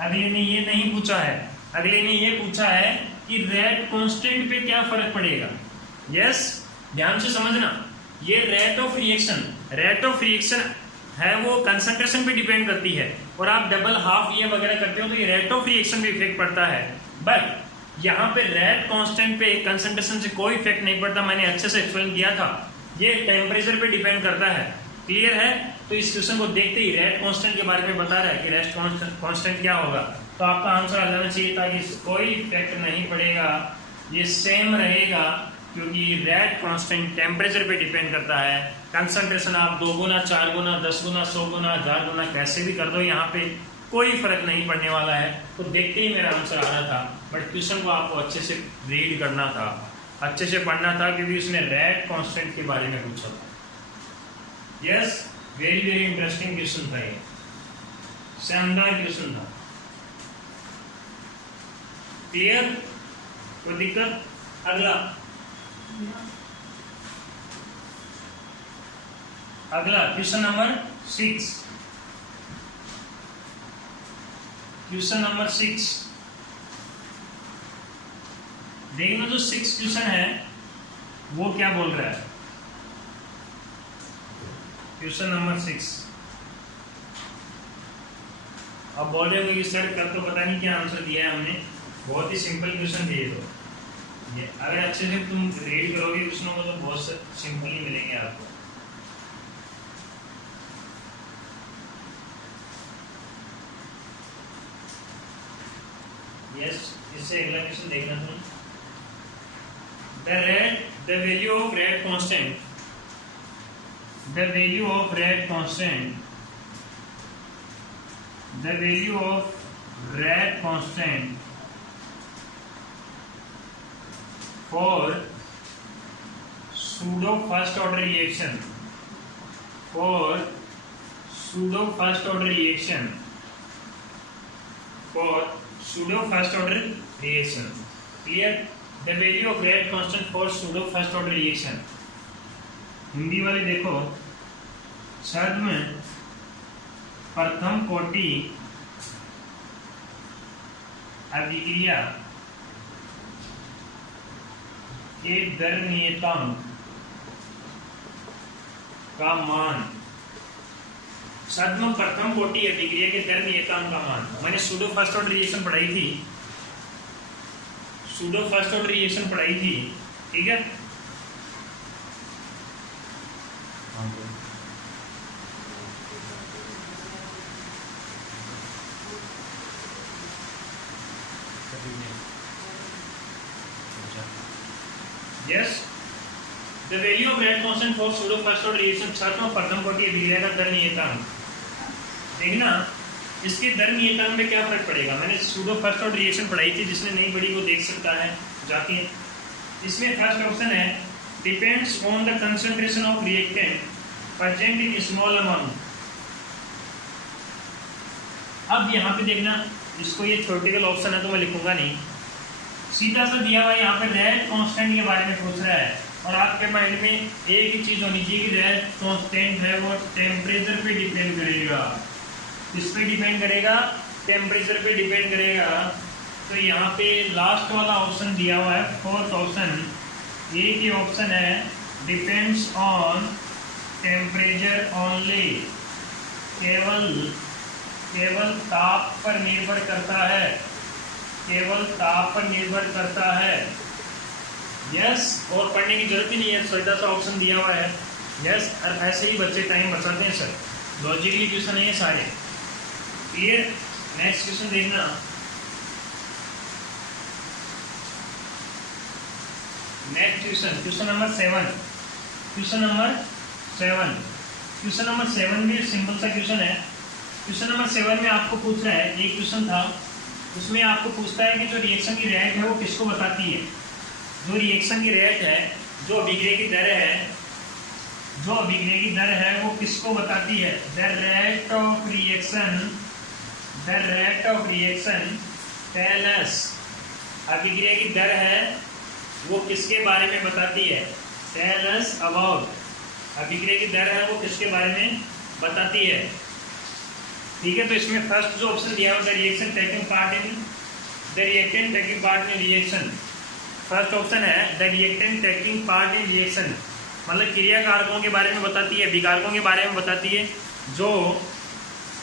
अगले ने ये नहीं पूछा है, अगले ने ये पूछा है कि रेट कांस्टेंट पे क्या फर्क पड़ेगा। यस, ध्यान से समझना, ये रेट ऑफ रिएक्शन है वो कंसंट्रेशन पे डिपेंड करती है, और आप डबल हाफ ये वगैरह करते हो तो ये रेट ऑफ रिएक्शन पे इफेक्ट पड़ता है। बट यहाँ पे रेट कांस्टेंट पे कंसंट्रेशन से कोई इफेक्ट नहीं पड़ता, मैंने अच्छे से एक्सप्लेन किया था। ये टेम्परेचर पे डिपेंड करता है, क्लियर है। तो इस क्वेश्चन को देखते ही रेट कांस्टेंट के बारे में बता रहा है कि रेट कांस्टेंट क्या होगा, तो आपका आंसर आ जाना चाहिए था कि कोई इफेक्ट नहीं पड़ेगा, ये सेम रहेगा, क्योंकि रेट कांस्टेंट टेम्परेचर पे डिपेंड करता है। कंसंट्रेशन आप 2 गुना, 4 गुना, 10 गुना, 100 गुना, 1000 गुना कैसे भी कर दो, यहाँ पे कोई फर्क नहीं पड़ने वाला है। तो देखते ही मेरा आंसर आ रहा था, बट क्वेश्चन को आपको अच्छे से रीड करना था, अच्छे से पढ़ना था, क्योंकि उसने रेट कांस्टेंट के बारे में पूछा था। Yes, very very interesting question था, ये शानदार क्वेश्चन था। क्लियर, कोई दिक्कत। अगला क्वेश्चन नंबर 6। क्वेश्चन नंबर 6 देखना, जो 6 क्वेश्चन है वो क्या बोल रहा है। क्वेश्चन नंबर 6, अब बोल रहे हो कि सर कल तो पता नहीं क्या आंसर दिया है हमने, बहुत ही सिंपल क्वेश्चन दिए। तो ये अगर अच्छे से तुम रीड करोगे क्वेश्चनों को तो बहुत सिंपल ही मिलेंगे आपको। यस, इससे अगला क्वेश्चन देखना तुम। the value of rate constant the value of rate constant for pseudo first order reaction clear, the value of rate constant for pseudo first order reaction। Hindi वाले देखो, छद्म प्रथम कोटि अभिक्रिया के दर नियतांक का मान, छद्म प्रथम कोटि अभिक्रिया के दर नियतांक का मान। मैंने सूडो फर्स्ट ऑर्डर रिएक्शन पढ़ाई थी, ठीक है। Yes, the value of rate constant for pseudo first order reaction छद्म प्रथम कोटि अभिक्रिया का दर नियतांक। देखना इसके दर नियतांक में क्या फर्क पड़ेगा। मैंने सूडो फर्स्ट ऑर्डर रिएक्शन पढ़ाई थी, जिसने नहीं पढ़ी वो देख सकता है जाके। इसमें फर्स्ट ऑप्शन है depends on the concentration of reactant present in small amount. अब यहाँ पे देखना, इसको ये थ्योरेटिकल ऑप्शन है तो मैं लिखूंगा नहीं, सीधा सा दिया हुआ यहाँ पे रेट कांस्टेंट के बारे में पूछ रहा है, और आपके माइंड में एक ही चीज होनी चाहिए कि रेट कांस्टेंट है वो टेम्परेचर पे डिपेंड करेगा। किस पे डिपेंड करेगा? टेम्परेचर पे डिपेंड करेगा। तो यहाँ पे लास्ट वाला ऑप्शन दिया हुआ है, फोर्थ ऑप्शन, एक ही ऑप्शन है डिपेंड्स ऑन टेम्परेचर ओनली, केवल ताप पर निर्भर करता है, केवल ताप पर निर्भर करता है। यस, और पढ़ने की जरूरत ही नहीं है, सीधा सा ऑप्शन दिया हुआ है। यस, और ऐसे ही बच्चे टाइम बचाते हैं सर, लॉजिकली क्वेश्चन है ये सारे। क्लियर, नेक्स्ट क्वेश्चन देखना। Next question, question number 7। Question number 7 भी सिंपल सा क्वेश्चन है। क्वेश्चन नंबर 7 में आपको पूछ रहा है, एक क्वेश्चन था उसमें आपको पूछता है कि जो रिएक्शन की रेट है वो किसको बताती है। जो रिएक्शन की रेट है, जो अभिक्रिया की दर है, वो किसको बताती है। The rate of reaction tell us, अभिक्रिया की दर है वो किसके बारे में बताती है। टेल अस अबाउट, अभिक्रिया की दर है वो किसके बारे में बताती है। ठीक है, तो इसमें फर्स्ट जो ऑप्शन दिया है the reaction taking part in the reactant taking part in reaction, first option है the reactant taking part in reaction, मतलब क्रिया कारकों के बारे में बताती है, अभिकारकों के बारे में बताती है जो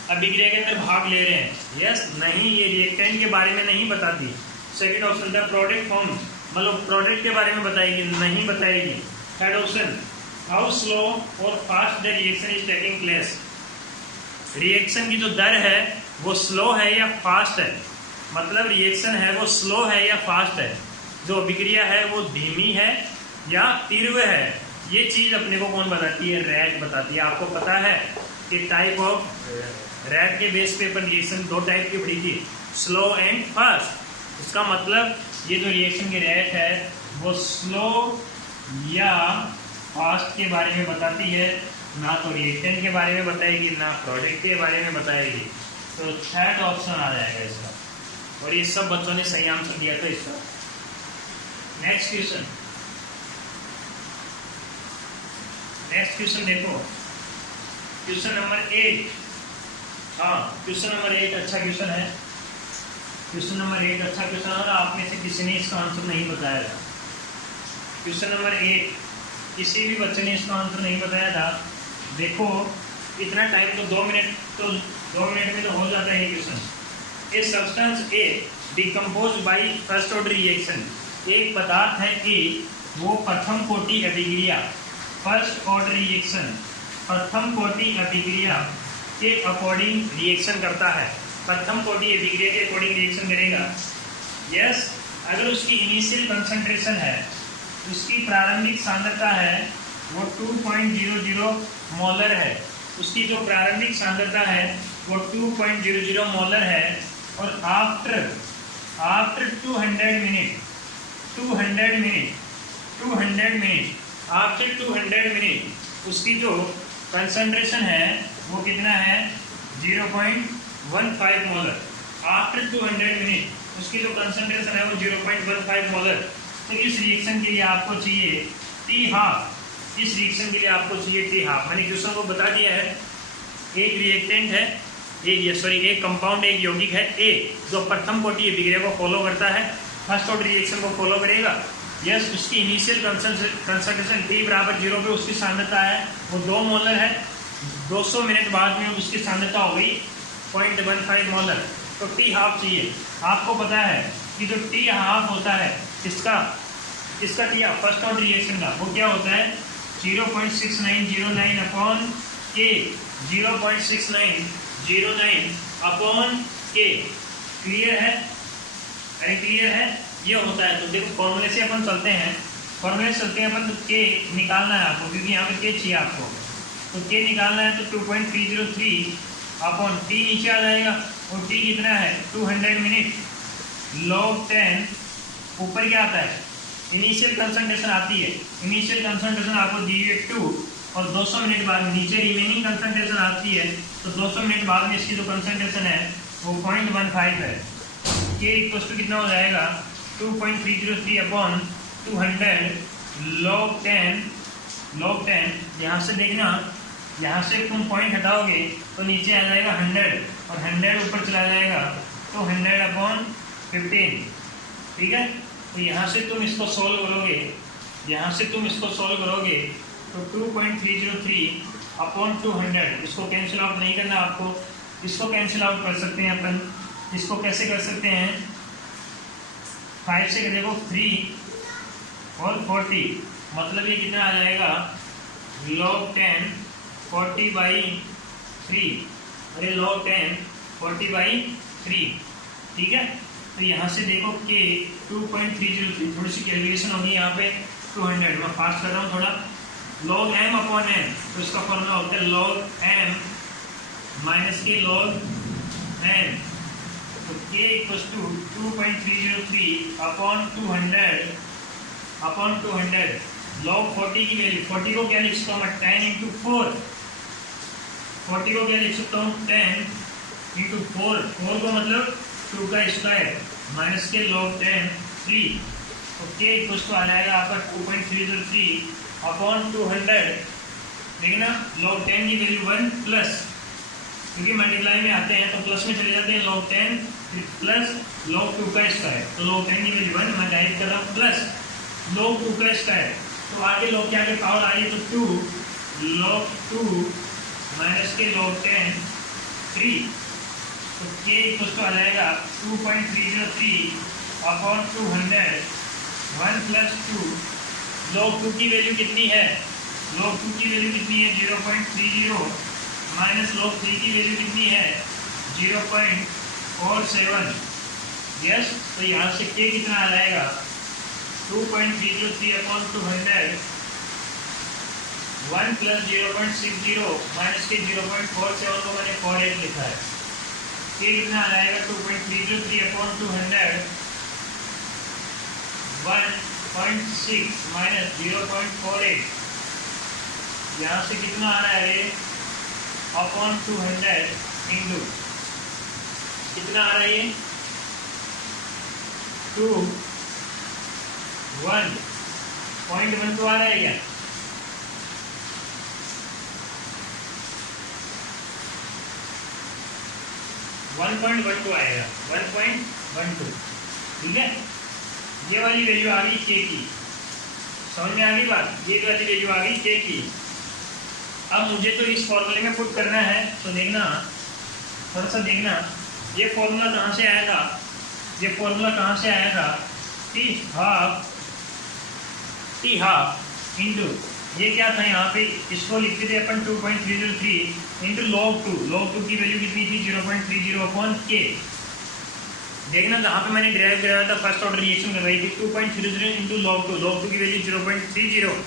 अभिक्रिया के अंदर भाग ले रहे हैं। यस, नहीं, ये रिएक्टेंट के बारे में नहीं बताती। Second option the product form, मतलब प्रोडक्ट के बारे में बताएगी, नहीं बताएगी। थर्ड ऑप्शन हाउ स्लो और fast the reaction is taking place, reaction की जो दर है वो स्लो है या फास्ट है, मतलब रिएक्शन है वो स्लो है या फास्ट है, जो अभिक्रिया है वो धीमी है या तीव्र है, ये चीज अपने को कौन बताती है? रैट बताती है। आपको पता है कि टाइप ऑफ रैट के बेस पे अपन रिएक्शन दो टाइप की पढ़ी थी, स्लो एंड फास्ट। इसका मतलब ये जो रिएक्शन की रेट है वो स्लो या फास्ट के बारे में बताती है, ना तो रिएक्टेंट के बारे में बताएगी ना प्रोडक्ट के बारे में बताएगी। तो थर्ड ऑप्शन आ जाएगा इसका, और ये सब बच्चों ने सही आंसर दिया था इसका। नेक्स्ट क्वेश्चन, नेक्स्ट क्वेश्चन देखो, क्वेश्चन नंबर 8। हाँ, क्वेश्चन नंबर 8 अच्छा क्वेश्चन है, क्वेश्चन नंबर 8 अच्छा क्वेश्चन है, और आप में से किसी ने इसका आंसर नहीं बताया था। क्वेश्चन नंबर 8 किसी भी बच्चे ने इसका आंसर नहीं बताया था। देखो इतना टाइम तो 2 मिनट, तो 2 मिनट में तो हो जाता है question. A substance A decompose by first order reaction, एक पदार्थ है ए, वो प्रथम कोटि अभिक्रिया, फर्स्ट ऑर्डर रिएक्शन, प्रथम कोटि अभिक्रिया के अकॉर्डिंग रिएक्शन करता है, प्रथम कोटि अभिक्रिया के अकॉर्डिंग रिएक्शन करेगा। यस, अगर उसकी इनिशियल कंसंट्रेशन है, उसकी प्रारंभिक सांद्रता है वो 2.00 मोलर है, उसकी जो प्रारंभिक सांद्रता है वो 2.00 मोलर है, और आफ्टर 200 मिनट आफ्टर 200 मिनट उसकी जो कंसंट्रेशन है वो कितना है? 0.15 मोलर। आफ्टर 200 मिनट उसकी जो कंसंट्रेशन है वो 0.15 मोलर। तो इस रिएक्शन के लिए आपको चाहिए टी हाफ, इस रिएक्शन के लिए आपको चाहिए टी हाफ। मैंने क्वेश्चन को बता दिया है, एक रिएक्टेंट है, एक कंपाउंड, एक यौगिक है ए, जो प्रथम कोटि अभिक्रिया को फॉलो करता है, फर्स्ट ऑर्डर रिएक्शन को फॉलो करेगा। यस, उसकी इनिशियल कंसंट्रेशन टी बराबर 0 पे उसकी सांद्रता है वो 2 मोलर है, 200 मिनट बाद में उसकी सांद्रता हो गई 0.15 मोलर, तो टी हाफ चाहिए। आपको पता है कि जो टी हाफ होता है इसका T half first order reaction का वो क्या होता है? 0.6909 अपॉन के, 0.6909 अपॉन के। क्लियर है? अरे क्लियर है, ये होता है। तो देखो फॉर्मूले से अपन चलते हैं, अपन तो के निकालना है आपको, क्योंकि यहाँ पे के चाहिए आपको, तो के निकालना है तो 2.303 अपॉन टी नीचे आ जाएगा, और टी कितना है? 200 मिनट log 10, ऊपर क्या आता है? इनिशियल कंसंट्रेशन आती है, इनिशियल कंसंट्रेशन आपको दी है 2, और 200 मिनट बाद नीचे रिमेनिंग कंसंट्रेशन आती है, तो 200 मिनट बाद में इसकी जो कंसंट्रेशन है वो 0.15 है। के इक्वल टू कितना हो जाएगा? 2.303 अपॉन 200 log 10। यहाँ से देखना, यहाँ से तुम पॉइंट हटाओगे तो नीचे आ जाएगा 100, और 100 ऊपर चला जाएगा तो 100 अपॉन 15। ठीक है, तो यहाँ से तुम इसको सॉल्व करोगे, तो 2.303 अपॉन 200, इसको कैंसिल आउट नहीं करना आपको, इसको कैंसिल आउट कर सकते हैं अपन। इसको कैसे कर सकते हैं? 5 से देखो 3 और 40, मतलब ये कितना आ जाएगा? log 10 40/3, अरे log 10 40/3। ठीक है, तो यहाँ से देखो कि 2.303, थोड़ी सी कैलकुलेशन होगी यहाँ पे 200, मैं फास्ट कर रहा हूँ थोड़ा। log m अपॉन n, तो इसका फॉर्मूला होता है log m माइनस के log n, तो k equal to 2.303 upon 200 log 40 की वैल्यू, 40 को क्या लिख सकता हूँ मैं? 10 into 4, 40 को क्या लिख सकता हूँ? 10 into 4, 4 को मतलब 2 का स्क्वायर माइनस के log 10 3, तो k इक्वल टू आ जाएगा आपका 2.303 अपॉन 200। देखना log 10 की वैल्यू 1 प्लस क्योंकि मल्टीप्लाई में आते हैं तो प्लस में चले जाते हैं, log 10 प्लस log 2 का स्क्वायर, तो log 10 की वैल्यू 1, मैं डायरेक्ट कर रहा हूँ प्लस log 2 का स्क्वायर, तो आगे log के आगे पावर आई तो 2 log 2 माइनस के log 10 3, तो k इक्वल टू आ जाएगा 2.303 अपॉन 200 1 प्लस 2, log 2 की वैल्यू कितनी है, log 2 की वैल्यू कितनी है 0.30 माइनस log 3 की वैल्यू कितनी है 0.47, यस, तो यहाँ से k कितना आ जाएगा 2.303 अपॉन 200 1 प्लस 0.60 माइनस के 0.47 को मैंने 48 लिखा है, k कितना आ जाएगा 2.303 अपॉन 200 1.6 माइनस 0.48, यहाँ से कितना आ रहा है अपॉन 200 इंटू कितना आ रहा है ये 1.1 तो आ रहा है क्या, .12 आएगा 1.12, ठीक है। ये वाली वैल्यू आ गई के की, समझ में आ गई बात, ये वाली वैल्यू आ गई के की। अब मुझे तो इस फॉर्मूले में पुट करना है, तो देखना थोड़ा सा देखना, ये फॉर्मूला कहाँ से आया था, ये फॉर्मूला कहाँ से आया था, टी हाफ इंटू ये क्या था यहाँ पे, इसको लिखते थे अपन 2.303 इंटू log 2 की वैल्यू कितनी थी 0.30 अपॉन के। देखना जहाँ पे मैंने डिराइव कराया था फर्स्ट ऑर्डर रिएक्शन कर रही थी 2.30 इंटू log 2 की वैल्यू 0.30,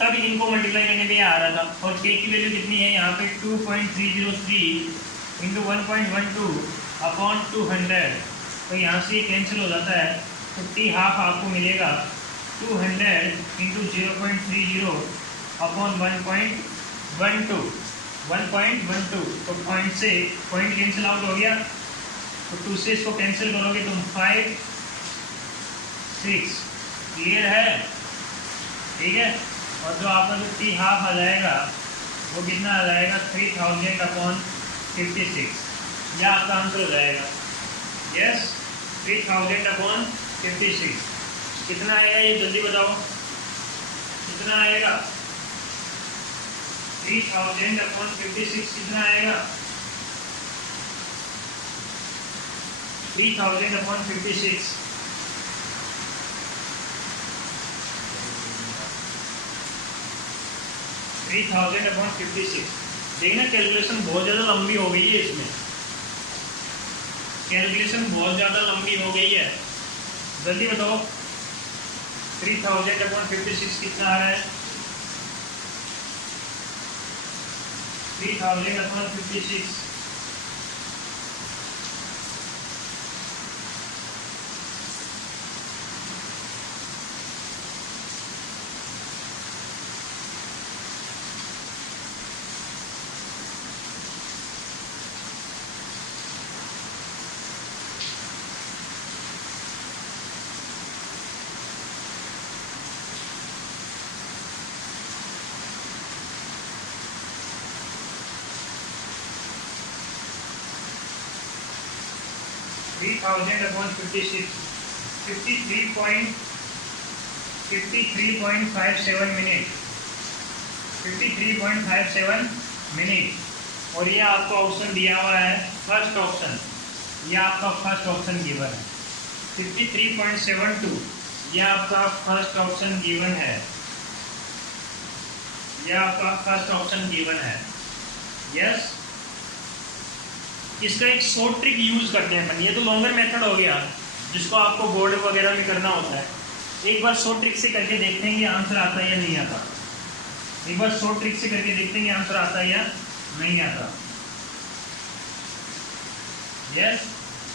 तब इनको मल्टीप्लाई करने पे आ रहा था, और के की वैल्यू कितनी है यहाँ पे 2.303 इंटू 1.12 अपॉन 200, तो यहाँ से ये कैंसिल हो जाता है, तो टी हाफ आपको मिलेगा 200 इंटू 0.30 अपॉन 1.12, तो पॉइंट से पॉइंट कैंसिल आउट हो गया, तो 2 से इसको कैंसिल करोगे तुम 5 6, क्लियर है, ठीक है। और जो आपका जो टी हाफ आ जाएगा वो कितना आ जाएगा 3000 अपॉन 56, यह आपका आंसर हो जाएगा, यस 3000 अपॉन 56। कितना आएगा ये जल्दी बताओ, कितना आएगा 3000 अपॉन 56 कितना आएगा 3000 अपॉन 56, देखना कैलकुलेशन बहुत ज़्यादा लंबी हो गई है, इसमें कैलकुलेशन बहुत ज़्यादा लंबी हो गई है, जल्दी बताओ 3000 अपॉन 56 कितना आ रहा है 3000 अपॉन 56 3000 upon 56, 53.57 मिनट, 53.57 मिनट, और ये आपको ऑप्शन दिया हुआ है फर्स्ट ऑप्शन, ये आपका फर्स्ट ऑप्शन गिवन है 53.72, ये आपका फर्स्ट ऑप्शन गिवन है, ये आपका फर्स्ट ऑप्शन गिवन है, यस। इसका एक शॉर्ट ट्रिक यूज करते हैं अपन, ये तो लॉन्गर मेथड हो गया जिसको आपको बोर्ड वगैरह में करना होता है, एक बार शॉर्ट ट्रिक से करके देखते हैं कि आंसर आता है या नहीं आता, एक बार शॉर्ट ट्रिक से करके देखते हैं कि आंसर आता है या नहीं आता, यस।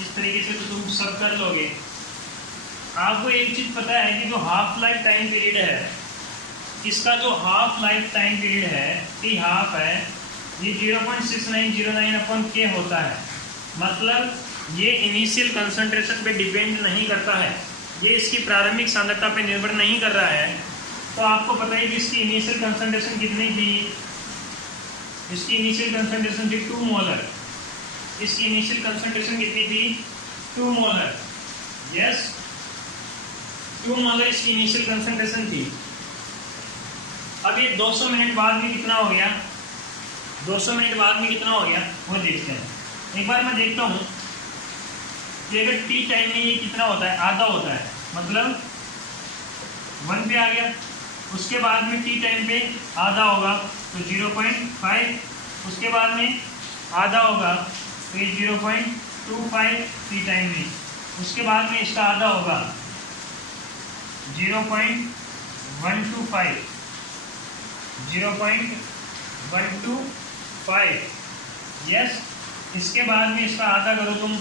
इस तरीके से तो तुम सब कर लोगे। आपको एक चीज पता है कि जो हाफ लाइफ टाइम पीरियड है, इसका जो हाफ लाइफ टाइम पीरियड है कि हाफ है ये 0.6909 अपन के होता है, मतलब ये इनिशियल कंसंट्रेशन पे डिपेंड नहीं करता है, ये इसकी प्रारंभिक सांद्रता पे निर्भर नहीं कर रहा है। तो आपको पता है कि इसकी इनिशियल कंसंट्रेशन कितनी थी इसकी इनिशियल कंसंट्रेशन थी 2 मोलर, इसकी इनिशियल कंसंट्रेशन कितनी थी 2 मोलर, यस 2 मोलर इसकी इनिशियल कंसंट्रेशन थी। अब ये 200 मिनट बाद में कितना हो गया, 200 मिनट बाद में कितना हो गया वो देखते हैं। एक बार मैं देखता हूँ कि अगर टी टाइम में ये कितना होता है, आधा होता है, मतलब 1 पे आ गया, उसके बाद में टी टाइम पे आधा होगा तो 0.5, उसके बाद में आधा होगा तो ये 0.25 टी टाइम में, उसके बाद में इसका आधा होगा 0.125, 0.125, यस। इसके बाद में इसका आधा करो तुम,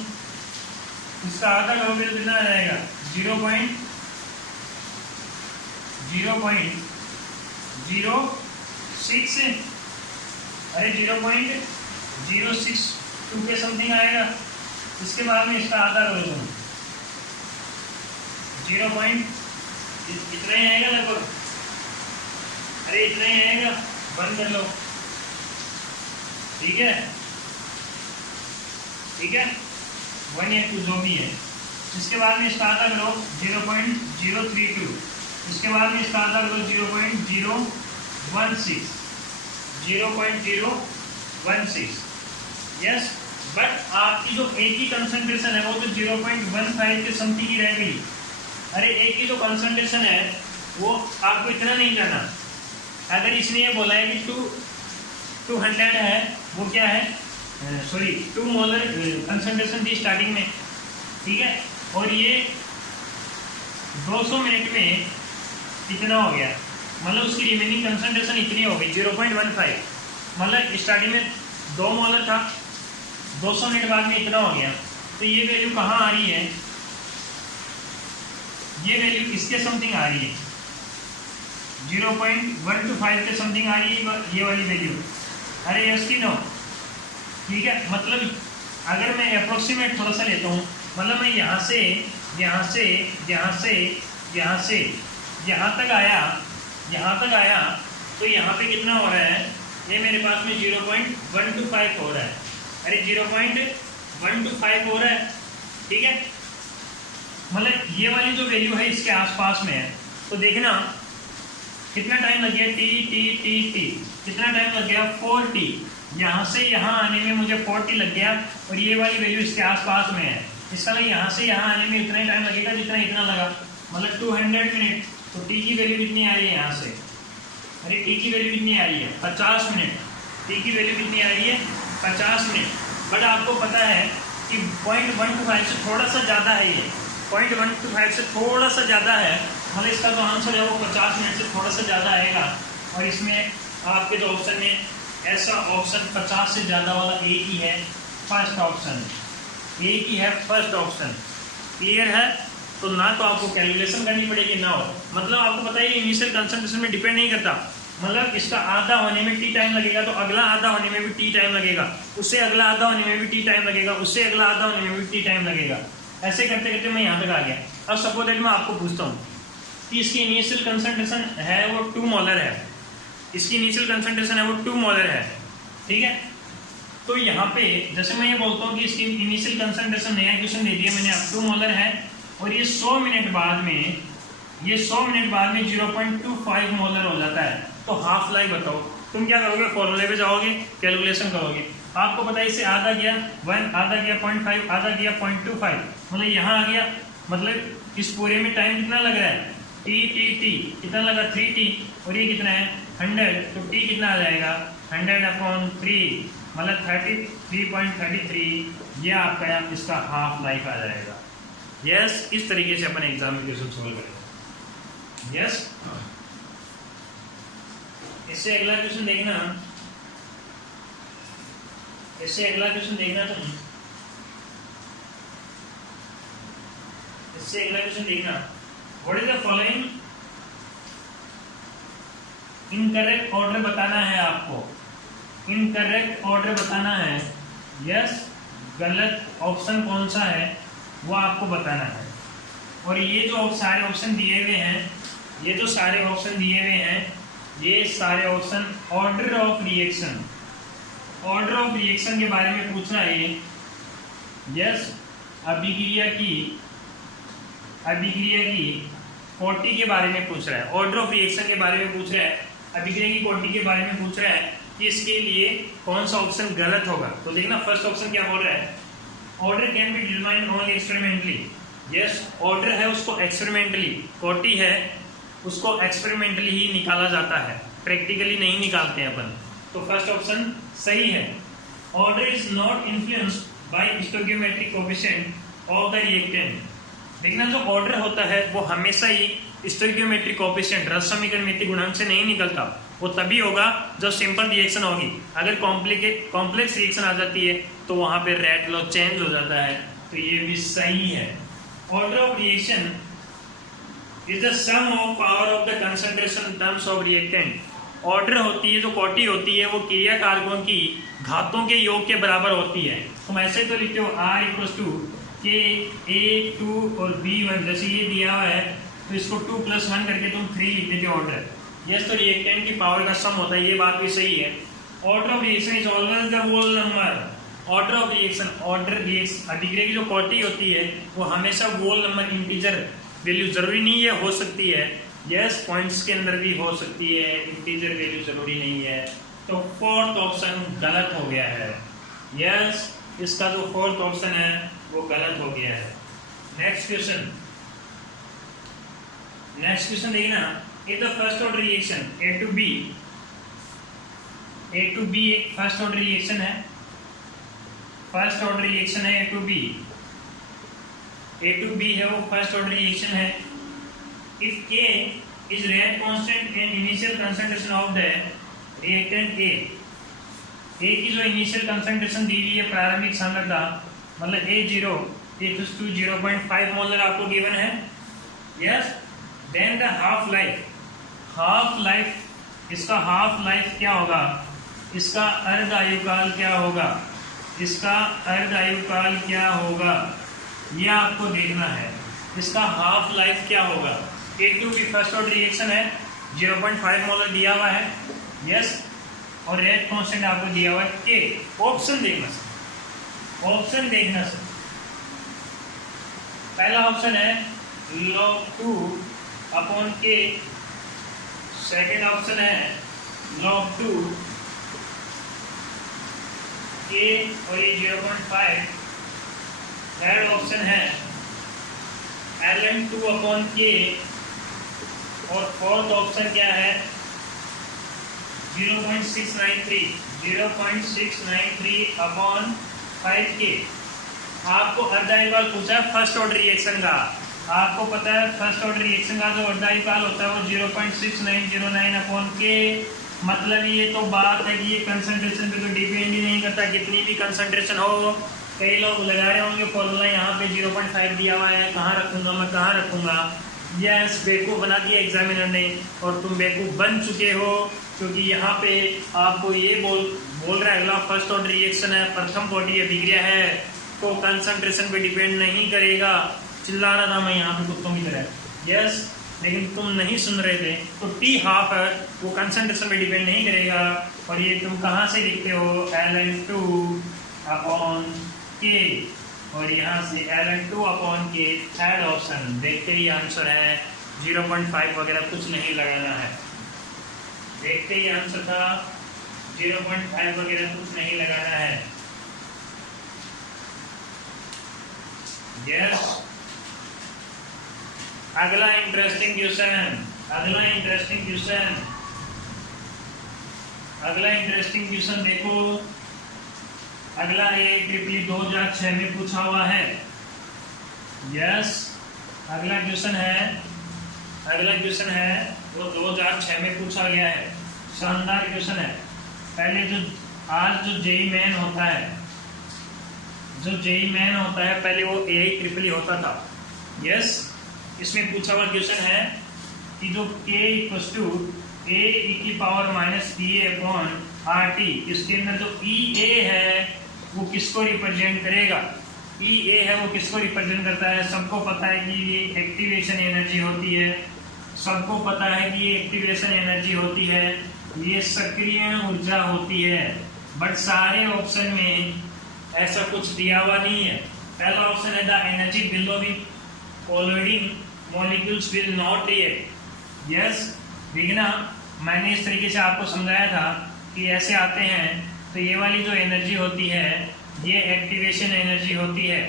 इसका आधा करोगे तो कितना आ जाएगा 0.06, अरे 0.062 के समथिंग आएगा। इसके बाद में इसका आधा करो तुम 0. इतना ही आएगा लगभग, अरे इतना ही आएगा, बंद कर लो, ठीक है, ठीक है 1 या 2 जो भी है। इसके बाद में इसका आधा करो 0.032, इसके बाद में इसका आधा करो 0.016, 0.016, यस। बट आपकी जो ए की कंसंट्रेशन है वो तो 0.15 के समथिंग ही रह गई। अरे ए की जो कंसंट्रेशन है वो आपको इतना नहीं जाना। अगर इसने ये बोला है कि 200 है, वो क्या है, सॉरी 2 मोलर कंसंट्रेशन थी स्टार्टिंग में, ठीक है, और ये 200 मिनट में कितना हो गया, मतलब उसकी रिमेनिंग कंसंट्रेशन इतनी हो गई 0.15, मतलब स्टार्टिंग में 2 मोलर था, 200 मिनट बाद में इतना हो गया। तो ये वैल्यू कहाँ आ रही है, ये वैल्यू इसके समथिंग आ रही है, 0.125 के समथिंग आ रही है ये वाली वैल्यू। अरे यस की नो, ठीक है, मतलब अगर मैं अप्रोक्सीमेट थोड़ा सा लेता हूँ, मतलब मैं यहाँ से यहाँ से यहाँ से यहाँ से यहाँ तक आया तो यहाँ पे कितना हो रहा है, ये मेरे पास में 0.125 हो रहा है, अरे 0.125 हो रहा है, ठीक है, मतलब ये वाली जो वैल्यू है इसके आसपास में है। तो देखना कितना टाइम लग गया, टी टी टी टी, कितना टाइम लग गया 4t, यहाँ से यहाँ आने में मुझे 4t लग गया, और ये वाली वैल्यू इसके आसपास में है, इसका मतलब यहाँ से यहाँ आने में इतना ही टाइम लगेगा जितना इतना लगा, मतलब 200 मिनट। तो t की वैल्यू कितनी आ रही है यहाँ से, अरे t की वैल्यू कितनी आ रही है 50 मिनट, t की वैल्यू कितनी आ रही है 50 मिनट। बट आपको पता है कि 0.125 से थोड़ा सा ज़्यादा है, ये 0.125 से थोड़ा सा ज़्यादा है, मतलब इसका जो आंसर है वो 50 मिनट से थोड़ा सा ज़्यादा आएगा। और इसमें आपके जो ऑप्शन में ऐसा ऑप्शन 50 से ज़्यादा वाला एक ही है, फर्स्ट ऑप्शन, एक ही है फर्स्ट ऑप्शन, क्लियर है। तो ना तो आपको कैलकुलेशन करनी पड़ेगी ना हो, मतलब आपको पता है कि इनिशियल कंसंट्रेशन में डिपेंड नहीं करता, मतलब इसका आधा होने में टी टाइम लगेगा तो अगला आधा होने में भी टी टाइम लगेगा, उससे अगला आधा होने में भी टी टाइम लगेगा, उससे अगला आधा होने में भी टी टाइम लगेगा। ऐसे करते करते मैं यहाँ तक आ गया। अब सपोज दैट मैं आपको पूछता हूँ कि इसकी इनिशियल कंसंट्रेशन है वो 2 मोलर है, इसकी इनिशियल कंसंट्रेशन है वो 2 मोलर है, ठीक है। तो यहाँ पे जैसे मैं ये बोलता हूँ कि इसकी इनिशियल कंसंट्रेशन नया क्वेश्चन दे दिया मैंने, अब 2 मोलर है, और ये 100 मिनट बाद में 0.25 मोलर हो जाता है। तो हाफ लाइफ बताओ, तुम क्या करोगे, फॉर्मूले पे जाओगे, कैलकुलेशन करोगे, आपको पता है इससे आधा गया 1, आधा गया 0.5, आधा गया 0.25, मतलब यहाँ आ गया, मतलब इस पूरे में टाइम कितना लग रहा है, टी टी टी कितना लगा 3t, और ये कितना है 100, तो t कितना आ जाएगा 100/3, मतलब 33.33, ये आपका इसका हाफ लाइफ आ जाएगा। यस, इस तरीके से अपन एग्जाम में क्वेश्चन सोल्व करेंगे। यस, इससे अगला क्वेश्चन देखना, इससे अगला क्वेश्चन देखना तुम, इससे अगला क्वेश्चन देखना, what is the following, incorrect order बताना है आपको, इनकरेक्ट ऑर्डर बताना है। यस, गलत ऑप्शन कौन सा है वो आपको बताना है। और ये जो सारे ऑप्शन दिए हुए हैं, ये जो सारे ऑप्शन दिए हुए हैं, ये सारे option order of reaction, order of reaction के बारे में पूछ रहा है। यस, अभिक्रिया की कोटि के बारे में पूछ रहा है, ऑर्डर ऑफ रिएक्शन के बारे में पूछ रहा है, अभिक्रिया की कोटि के बारे में पूछ रहा है कि इसके लिए कौन सा ऑप्शन गलत होगा। तो देखना फर्स्ट ऑप्शन क्या बोल रहा है, order can be determined only experimentally. Yes, order है उसको एक्सपेरिमेंटली, कोटि है उसको एक्सपेरिमेंटली ही निकाला जाता है, प्रैक्टिकली नहीं निकालते हैं अपन। तो फर्स्ट ऑप्शन सही है। Order is not influenced by stoichiometric coefficient of the reactant. देखना जो ऑर्डर होता है वो हमेशा ही स्टोइकियोमेट्रिक कोएफिशिएंट रस समीकरण गुणांक से नहीं निकलता, वो तभी होगा जब सिंपल रिएक्शन होगी। अगर कॉम्प्लेक्स रिएक्शन आ जाती है तो वहां पे रेट लॉ चेंज हो जाता है, तो ये भी सही है। Order of reaction is the sum of power of the concentration in terms of reactant. Order होती है जो कोटि होती है वो क्रिया कारकों की घातों के योग के बराबर होती है। तुम ऐसे तो लिखते हो R इक्वल्स टू के A 2 और B1, जैसे ये दिया हुआ है तो इसको 2 + 1 करके तुम 3 लिख देते हो ऑर्डर। यस, तो रिएक्टेंट की पावर का सम होता है, ये बात भी सही है। Order of reaction is always the whole number. Order of reaction, अभिक्रिया की जो कोटि होती है वो हमेशा होल नंबर, इंटीजर वैल्यू जरूरी नहीं है, हो सकती है। यस, पॉइंट्स के अंदर भी हो सकती है, इंटीजर वैल्यू जरूरी नहीं है। तो फोर्थ ऑप्शन गलत हो गया है। यस, इसका जो फोर्थ ऑप्शन है वो गलत हो गया है। नेक्स्ट क्वेश्चन देखना, in the first order reaction A to B एक फर्स्ट ऑर्डर रिएक्शन है, A to B है, वो फर्स्ट ऑर्डर रिएक्शन है। If K is react constant and initial concentration of the reactant A की जो initial concentration दी हुई है, प्रारंभिक सांद्रता मतलब A0 equals to 0.5 मोलर आपको गिवन है। Yes, then the half life, इसका हाफ लाइफ क्या होगा, इसका अर्ध आयुकाल क्या होगा, ये आपको देखना है। इसका हाफ लाइफ क्या होगा। A2 की फर्स्ट ऑर्डर रिएक्शन है, 0.5 मोलर दिया हुआ है। यस, और रेट कांस्टेंट आपको दिया हुआ है K। ऑप्शन देखना सर, पहला ऑप्शन है log 2 upon K, second option है log 2 K और ये 0.5, थर्ड ऑप्शन है ln2 अपॉन K, और फोर्थ ऑप्शन क्या है 0.693 अपॉन 5K। आपको अर्धायुकाल पूछा है फर्स्ट ऑर्डर रिएक्शन का, आपको पता है फर्स्ट ऑर्डर रिएक्शन का जो अर्धायुकाल होता है वो 0.6909 अपॉन K। मतलब ये तो बात है कि ये कंसंट्रेशन पे तो डिपेंड ही नहीं करता, कितनी भी कंसंट्रेशन हो। कई लोग लगा रहे होंगे फॉर्मूला, यहाँ पे 0.5 दिया हुआ है, कहाँ रखूंगा। यस, बेवकूफ़ बना दिया एग्जामिनर ने, और तुम बेवकूफ़ बन चुके हो, क्योंकि यहाँ पे आपको ये बोल रहा है अगला फर्स्ट ऑर्डर रिएक्शन है, प्रथम कोटि अभिक्रिया है, तो कंसंट्रेशन पे डिपेंड नहीं करेगा। चिल्ला रहा था मैं यहाँ पे कुत्तों की तरह। यस, लेकिन तुम नहीं सुन रहे थे। तो T हाफ है वो कंसंट्रेशन पे डिपेंड नहीं करेगा, और ये तुम कहाँ से लिखते हो ln2 अपॉन K, और यहाँ से ln2 upon K, third option. देखते ही आंसर है, 0.5 वगैरह कुछ नहीं लगाना है, देखते ही आंसर था, 0.5 वगैरह कुछ नहीं लगाना है। यस, अगला इंटरेस्टिंग क्वेश्चन देखो। अगला AIEEE 2006 में पूछा हुआ है। यस, अगला क्वेश्चन है वो 2006 में पूछा गया है, शानदार क्वेश्चन है। पहले जो जेईई मेन होता है, पहले वो AIEEE होता था। यस, इसमें पूछा हुआ क्वेश्चन है कि जो K = AE⁻TA/RT, इसके अंदर जो EA है वो किसको रिप्रेजेंट करेगा। EA है वो किसको रिप्रेजेंट करता है। सबको पता है कि ये एक्टिवेशन एनर्जी होती है, ये सक्रिय ऊर्जा होती है। बट सारे ऑप्शन में ऐसा कुछ दिया हुआ नहीं है। पहला ऑप्शन है the energy below with colliding molecules will not react. Yes, देखिए ना, मैंने इस तरीके से आपको समझाया था कि ऐसे आते हैं तो ये वाली जो एनर्जी होती है ये एक्टिवेशन एनर्जी होती है,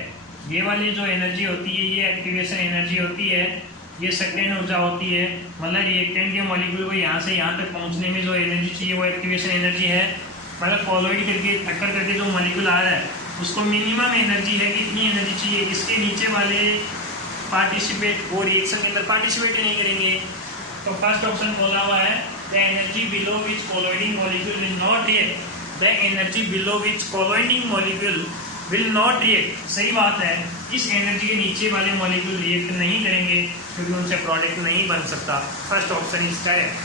ये वाली जो एनर्जी होती है ये एक्टिवेशन एनर्जी होती है, ये सेकेंड ऊर्जा होती है। मतलब रिएक्टेंट के मॉलिक्यूल को यहाँ से यहाँ तक पहुँचने में जो एनर्जी चाहिए वो एक्टिवेशन एनर्जी है। मतलब कोलोइड करके टक्कर करके जो मॉलिक्यूल आ रहा है उसको मिनिमम एनर्जी है, कितनी एनर्जी चाहिए, इसके नीचे वाले पार्टिसिपेट वो रिएक्शन के अंदर पार्टिसिपेट नहीं करेंगे। तो फर्स्ट ऑप्शन बोला हुआ है the energy below which colliding molecule will not react, the energy below which colliding molecule will not react. सही बात है, इस एनर्जी के नीचे वाले मॉलिक्यूल रिएक्ट नहीं करेंगे क्योंकि उनसे प्रोडक्ट नहीं बन सकता। First option is correct.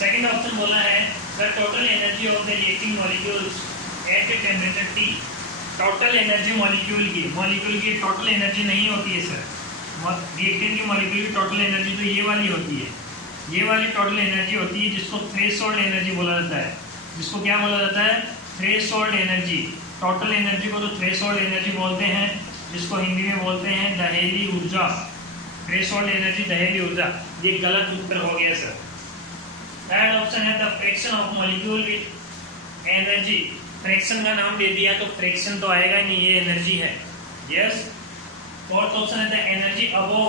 Second option बोला है the total energy of the reacting molecules at temperature T। Total energy molecule की टोटल एनर्जी नहीं होती है सर, रिएक्टेंट की मॉलिक्यूल की टोटल एनर्जी तो ये वाली होती है, ये वाली टोटल एनर्जी होती है जिसको थ्रेशोल्ड एनर्जी बोला जाता है। जिसको क्या बोला जाता है? Threshold energy. टोटल एनर्जी को तो थ्रेशोल्ड एनर्जी बोलते हैं, जिसको हिंदी में बोलते हैं दहेली ऊर्जा। थ्रेशोल्ड एनर्जी दहेली ऊर्जा। ये गलत उत्तर हो गया सर। थर्ड ऑप्शन है the fraction of molecule with energy. Fraction का नाम दे दिया तो फ्रैक्शन तो आएगा नहीं, ये एनर्जी है। यस। फोर्थ ऑप्शन है the energy above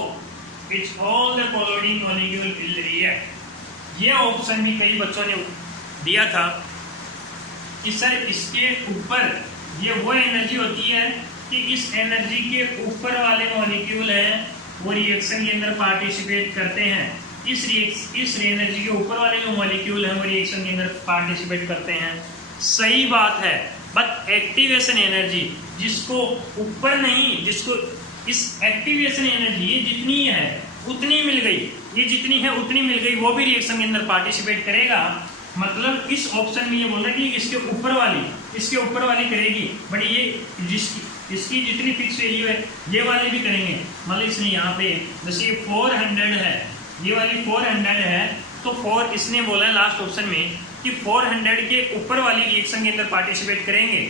which all the colliding molecule will react. ये ऑप्शन भी कई बच्चों ने दिया था कि सर इसके ऊपर ये वो एनर्जी होती है कि इस एनर्जी के ऊपर वाले मॉलिक्यूल हैं वो रिएक्शन के अंदर पार्टिसिपेट करते हैं। इस एनर्जी के ऊपर वाले जो मॉलिक्यूल हैं वो रिएक्शन के अंदर पार्टिसिपेट करते हैं। सही बात है, बट एक्टिवेशन एनर्जी जिसको ऊपर नहीं, जिसको इस एक्टिवेशन एनर्जी ये जितनी है उतनी मिल गई, ये जितनी है उतनी मिल गई, वो भी रिएक्शन के अंदर पार्टिसिपेट करेगा। मतलब इस ऑप्शन में ये बोल रहा है कि इसके ऊपर वाली करेगी, बट ये इसकी जितनी फिक्स वैल्यू है ये वाली भी करेंगे। मतलब इसने यहाँ पे जैसे ये 400 है, ये वाली 400 है, तो 4 इसने बोला है लास्ट ऑप्शन में कि 400 के ऊपर वाली रिएक्शन के अंदर पार्टिसिपेट करेंगे,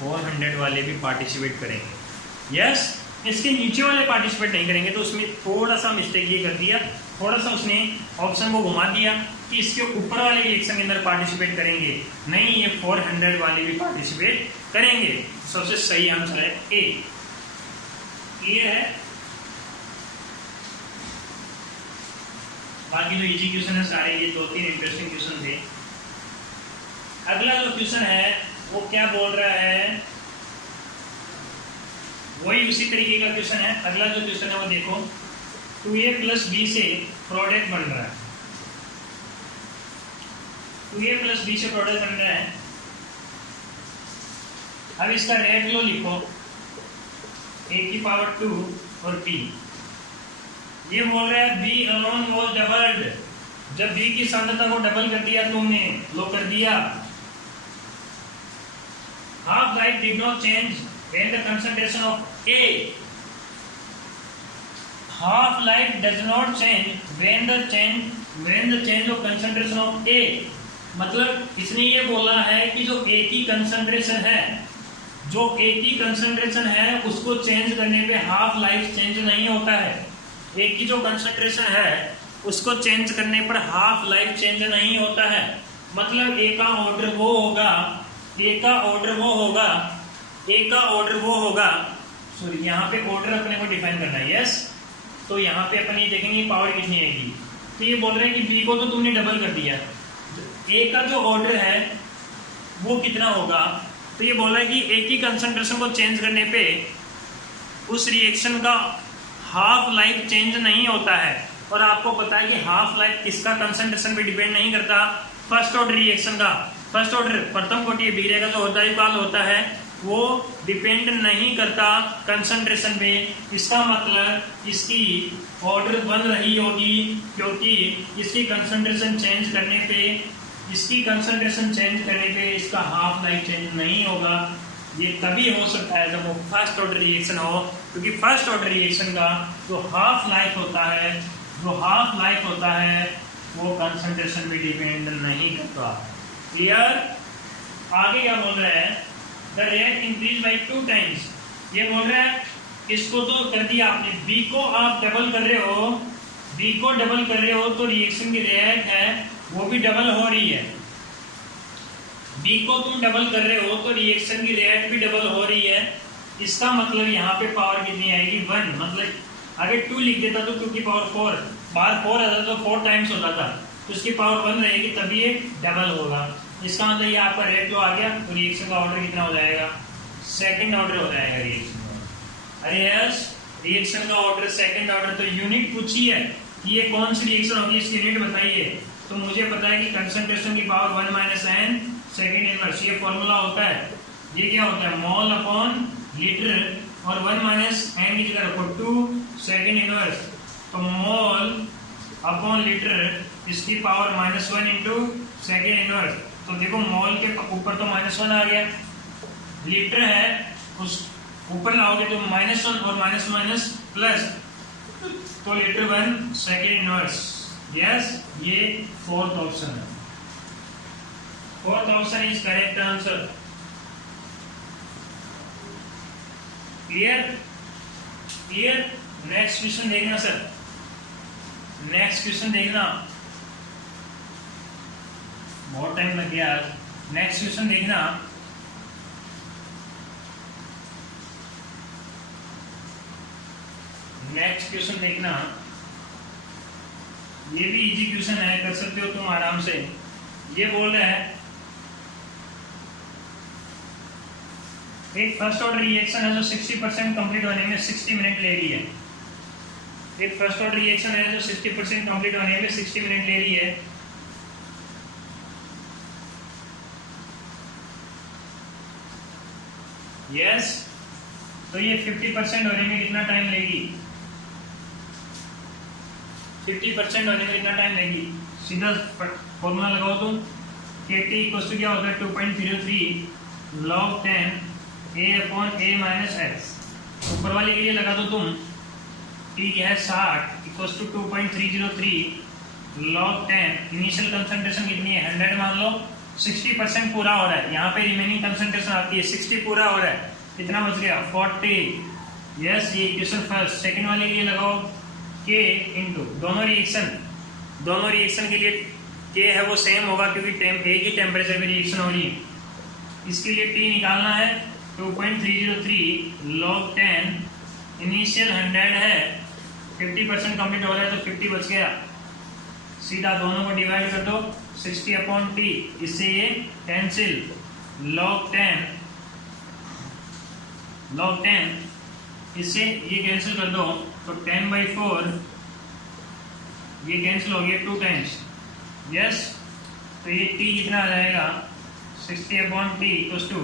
400 वाले भी पार्टिसिपेट करेंगे। यस, इसके नीचे वाले पार्टिसिपेट नहीं करेंगे। तो उसमें थोड़ा सा मिस्टेक ये कर दिया, थोड़ा सा उसने ऑप्शन को घुमा दिया कि इसके ऊपर वाले रिएक्शन के अंदर पार्टिसिपेट करेंगे, नहीं ये 400 वाले भी पार्टिसिपेट करेंगे। सबसे सही आंसर है ए। क्लियर है? बाकी जो इजी क्वेश्चन है सारे ये 2-3 इंटरेस्टिंग क्वेश्चन थे। अगला जो क्वेश्चन है वो क्या बोल रहा है, वही उसी तरीके का क्वेश्चन है। अगला जो क्वेश्चन है वो देखो, 2a + b से प्रोडक्ट बन रहा है, 2a + b से प्रोडक्ट बन रहा है। अब इसका रेट लो लिखो, a⁻2 और b। ये बोल रहा है b अलोन वाज डबल्ड। जब b की सांद्रता को डबल कर दिया तुमने, लो कर दिया। Half life did not change when the concentration of A, half life does not change when the change of concentration of A। मतलब इसने ये बोला है कि जो A की कंसंट्रेशन है, जो A की कंसंट्रेशन है उसको चेंज करने पे हाफ लाइफ चेंज नहीं होता है। A की जो कंसंट्रेशन है उसको चेंज करने पर हाफ लाइफ चेंज नहीं होता है। मतलब A का ऑर्डर वो होगा, सॉरी यहाँ पे ऑर्डर अपने को डिफाइन करना है। यस, तो यहाँ पे अपन ये देखेंगे पावर कितनी आएगी। तो ये बोल रहे हैं कि B को तो तुमने डबल कर दिया, A का जो ऑर्डर है वो कितना होगा। तो ये बोल रहा है कि A की कंसंट्रेशन को चेंज करने पे उस रिएक्शन का हाफ लाइफ चेंज नहीं होता है। और आपको पता है कि हाफ लाइफ किसका कंसंट्रेशन पे डिपेंड नहीं करता, फर्स्ट ऑर्डर रिएक्शन का। फर्स्ट ऑर्डर प्रथम कोटि अभिक्रिया का जो होता काल होता है वो डिपेंड नहीं करता कंसंट्रेशन पे। इसका मतलब इसकी ऑर्डर बन रही होगी क्योंकि इसकी कंसंट्रेशन चेंज करने पे इसका हाफ लाइफ चेंज नहीं होगा। ये तभी हो सकता है जब वो फर्स्ट ऑर्डर रिएक्शन हो, क्योंकि फर्स्ट ऑर्डर रिएक्शन का जो हाफ लाइफ होता है वो कंसंट्रेशन पे डिपेंड नहीं करता। क्लियर? आगे क्या बोल रहा है, the rate increase by 2 times. ये बोल रहा है इसको तो कर दिया आपने, बी को आप डबल कर रहे हो, बी को डबल कर रहे हो तो रिएक्शन की रेट है वो भी डबल हो रही है। बी को तुम डबल कर रहे हो तो रिएक्शन की रेट भी डबल हो रही है। इसका मतलब यहाँ पे पावर कितनी आएगी, 1। मतलब अगर 2 लिख देता तो 2 की पावर 4, बाहर 4 आता तो 4 टाइम्स होता था, तो उसकी पावर 1 रहेगी, तभी ये डबल होगा। इसका मतलब ये आपका रेट लो आ गया, तो रिएक्शन का ऑर्डर कितना हो जाएगा, सेकंड ऑर्डर हो जाएगा रिएक्शन का। अरे यस, रिएक्शन का ऑर्डर सेकंड ऑर्डर। तो यूनिट पूछी है कि ये कौन सी रिएक्शन होगी, इसकी यूनिट बताइए। तो मुझे पता है कि कंसंट्रेशन की power 1 minus N second inverse, ये फॉर्मूला होता है। ये क्या होता है, मोल अपॉन लीटर, और 1 माइनस एन की जगह रखो 2 सेकेंड इनवर्स, तो मोल अपॉन लीटर इसकी पावर -1 इंटू सेकेंड इनवर्स। तो देखो मोल के ऊपर तो -1 आ गया, लीटर है उस ऊपर लाओगे तो -1 और माइनस माइनस प्लस, तो लीटर 1 सेकेंड इनवर्स। यस, ये 4th ऑप्शन है। 4th option is correct answer. Clear clear. Next question देखना सर, नेक्स्ट क्वेश्चन देखना, बहुत टाइम लग गया आज। नेक्स्ट क्वेश्चन देखना, नेक्स्ट क्वेश्चन देखना, ये भी इजी क्वेश्चन है, कर सकते हो तुम आराम से। ये बोल रहे हैं एक फर्स्ट ऑर्डर रिएक्शन है जो 60% कंप्लीट होने में 60 मिनट ले रही है। एक फर्स्ट ऑर्डर रिएक्शन है जो 60% कंप्लीट होने में 60 मिनट ले रही है। यस, तो ये 50% होने में कितना टाइम लेगी, 50% होने में कितना टाइम लेगी। सीधा फॉर्मूला लगाओ तुम, KT इक्वल टू क्या होता है 2.03 log 10 a upon a minus x। ऊपर वाले के लिए लगा दो तुम, T है 60 equal to 2.303 log 10। Initial concentration कितनी है, 100 मान लो। 60% पूरा हो रहा है, यहाँ पे रिमेनिंग कंसंट्रेशन आती है, 60 पूरा हो रहा है, कितना बच गया 40। यस, ये इक्वेशन फर्स्ट। सेकंड वाले के लिए लगाओ K इंटू दोनों रिएक्शन के लिए K है वो सेम होगा क्योंकि एक ही टेम्परेचर में रिएक्शन हो रही है। इसके लिए T निकालना है 2.303 log 10। इनिशियल 100 है, 50% कंप्लीट हो रहा है तो 50 बच गया। सीधा दोनों को डिवाइड कर दो 60 अपॉन T, इससे ये कैंसिल, log 10 इससे ये कैंसिल कर दो तो 10/4 ये कैंसिल हो गया 2 टाइम्स। यस, तो ये T कितना आ जाएगा 60 अपॉन T इक्वल्स टू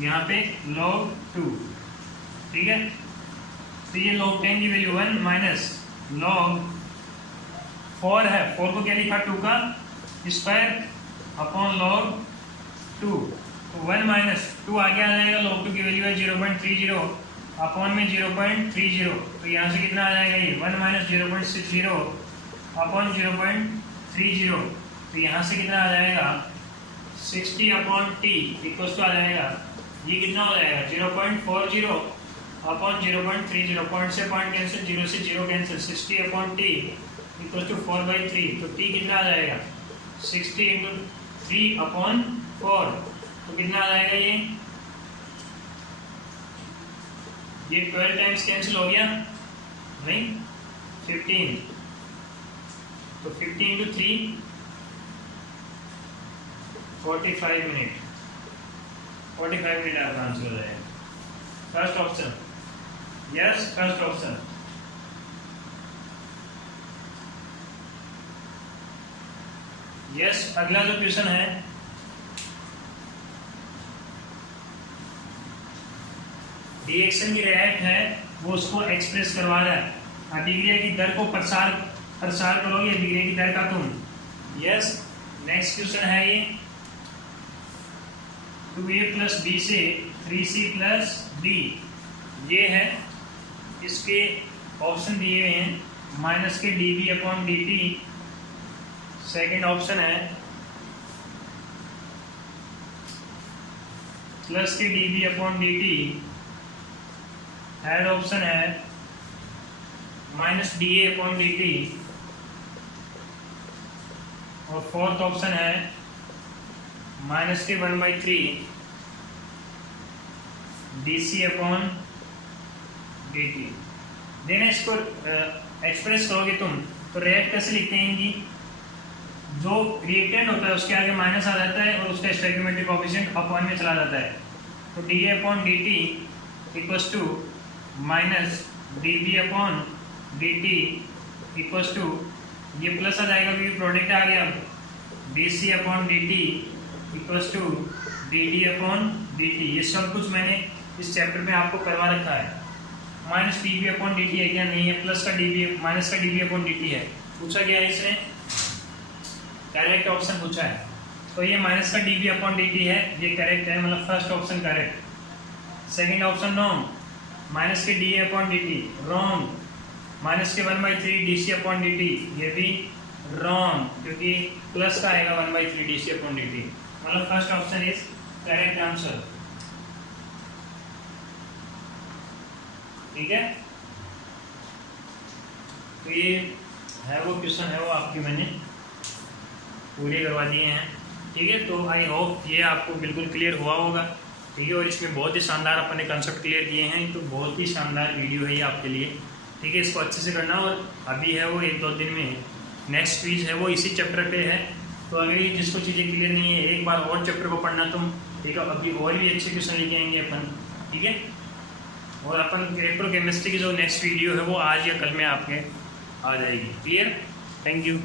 यहाँ पे log 2। ठीक है, तो ये log 10 की वैल्यू 1 माइनस log 4 है, 4 को क्या लिखा 2 का स्क्वायर अपॉन log 2, तो 1 माइनस 2 आगे आ जाएगा, log 2 की वैल्यू है 0.30 अपॉन में 0.30, तो यहाँ से कितना आ जाएगा ये 1 माइनस 0.60 अपॉन 0.30, तो यहाँ से कितना आ जाएगा 60 अपॉन T इक्वल्स टू आ जाएगा, ये कितना हो जाएगा 0.40 अपॉन 0.30, पॉइंट से पॉइंट कैंसिल, 0 से 0 cancel, 60 upon T equals to 4/3, तो T कितना आ जाएगा 60 इंटू 3 अपॉन 4, तो कितना आ जाएगा ये 12 टाइम्स कैंसिल हो गया, नहीं 15, तो 50 इंटू 3 45 मिनट, 45 मिनट आपका आंसर हो जाएगा। First option, yes first option. Yes, अगला जो क्वेश्चन है रिएक्शन की रेट है वो उसको एक्सप्रेस करवा रहा है, अभिक्रिया की दर को प्रसार करोगे अभिक्रिया की दर का तुम। यस, नेक्स्ट क्वेश्चन है ये 2a प्लस बी से 3c प्लस डी, ये है, इसके ऑप्शन दिए हुए हैं माइनस के dv upon dt। Second option है प्लस के dB upon dt, third option है माइनस dA अपॉन dt, और फोर्थ ऑप्शन है माइनस के 1/3 dC अपॉन dt। देना इसको एक्सप्रेस करोगे तुम तो रेट कैसे लिखते हैं इनकी, जो रिएक्टेंट होता है उसके आगे माइनस आ जाता है और उसका स्टोइकियोमेट्रिक कोएफिशिएंट अपॉन में चला जाता है, तो dA upon dt equals to minus dB upon dt equals to, ये प्लस आ जाएगा क्योंकि प्रोडक्ट आ गया, dC upon dt equals to dd upon dt। ये सब कुछ मैंने इस चैप्टर में आपको करवा रखा है। माइनस dB अपॉन dt है क्या, नहीं है, प्लस का dB माइनस का dB अपॉन dt है, पूछा गया है इसने, करेक्ट ऑप्शन पूछा है, तो ये माइनस का dB अपॉन dt है, ये करेक्ट है, मतलब first option correct. Second option wrong, minus के dA upon dt wrong, minus के 1/3 dC अपॉन dt ये भी रॉन्ग, क्योंकि प्लस का आएगा 1/3 dC अपॉन dt, मतलब first option is correct answer. ठीक है, तो ये है वो क्वेश्चन है वो आपकी मैंने पूरे करवा दिए हैं। ठीक है, तो आई होप ये आपको बिल्कुल क्लियर हुआ होगा। ठीक है, और इसमें बहुत ही शानदार अपने कंसेप्ट क्लियर किए हैं, तो बहुत ही शानदार वीडियो है ये आपके लिए। ठीक है, इसको अच्छे से करना, और अभी है वो 1-2 दिन में नेक्स्ट क्विज है वो इसी चैप्टर पे है, तो अगर ये जिसको चीज़ें क्लियर नहीं है एक बार और चैप्टर को पढ़ना तुम, ठीक है, अभी और भी अच्छे क्वेश्चन लेके आएंगे अपन। ठीक है, और अपन इलेक्ट्रोकेमिस्ट्री की जो नेक्स्ट वीडियो है वो आज या कल में आपके आ जाएगी। Clear, thank you.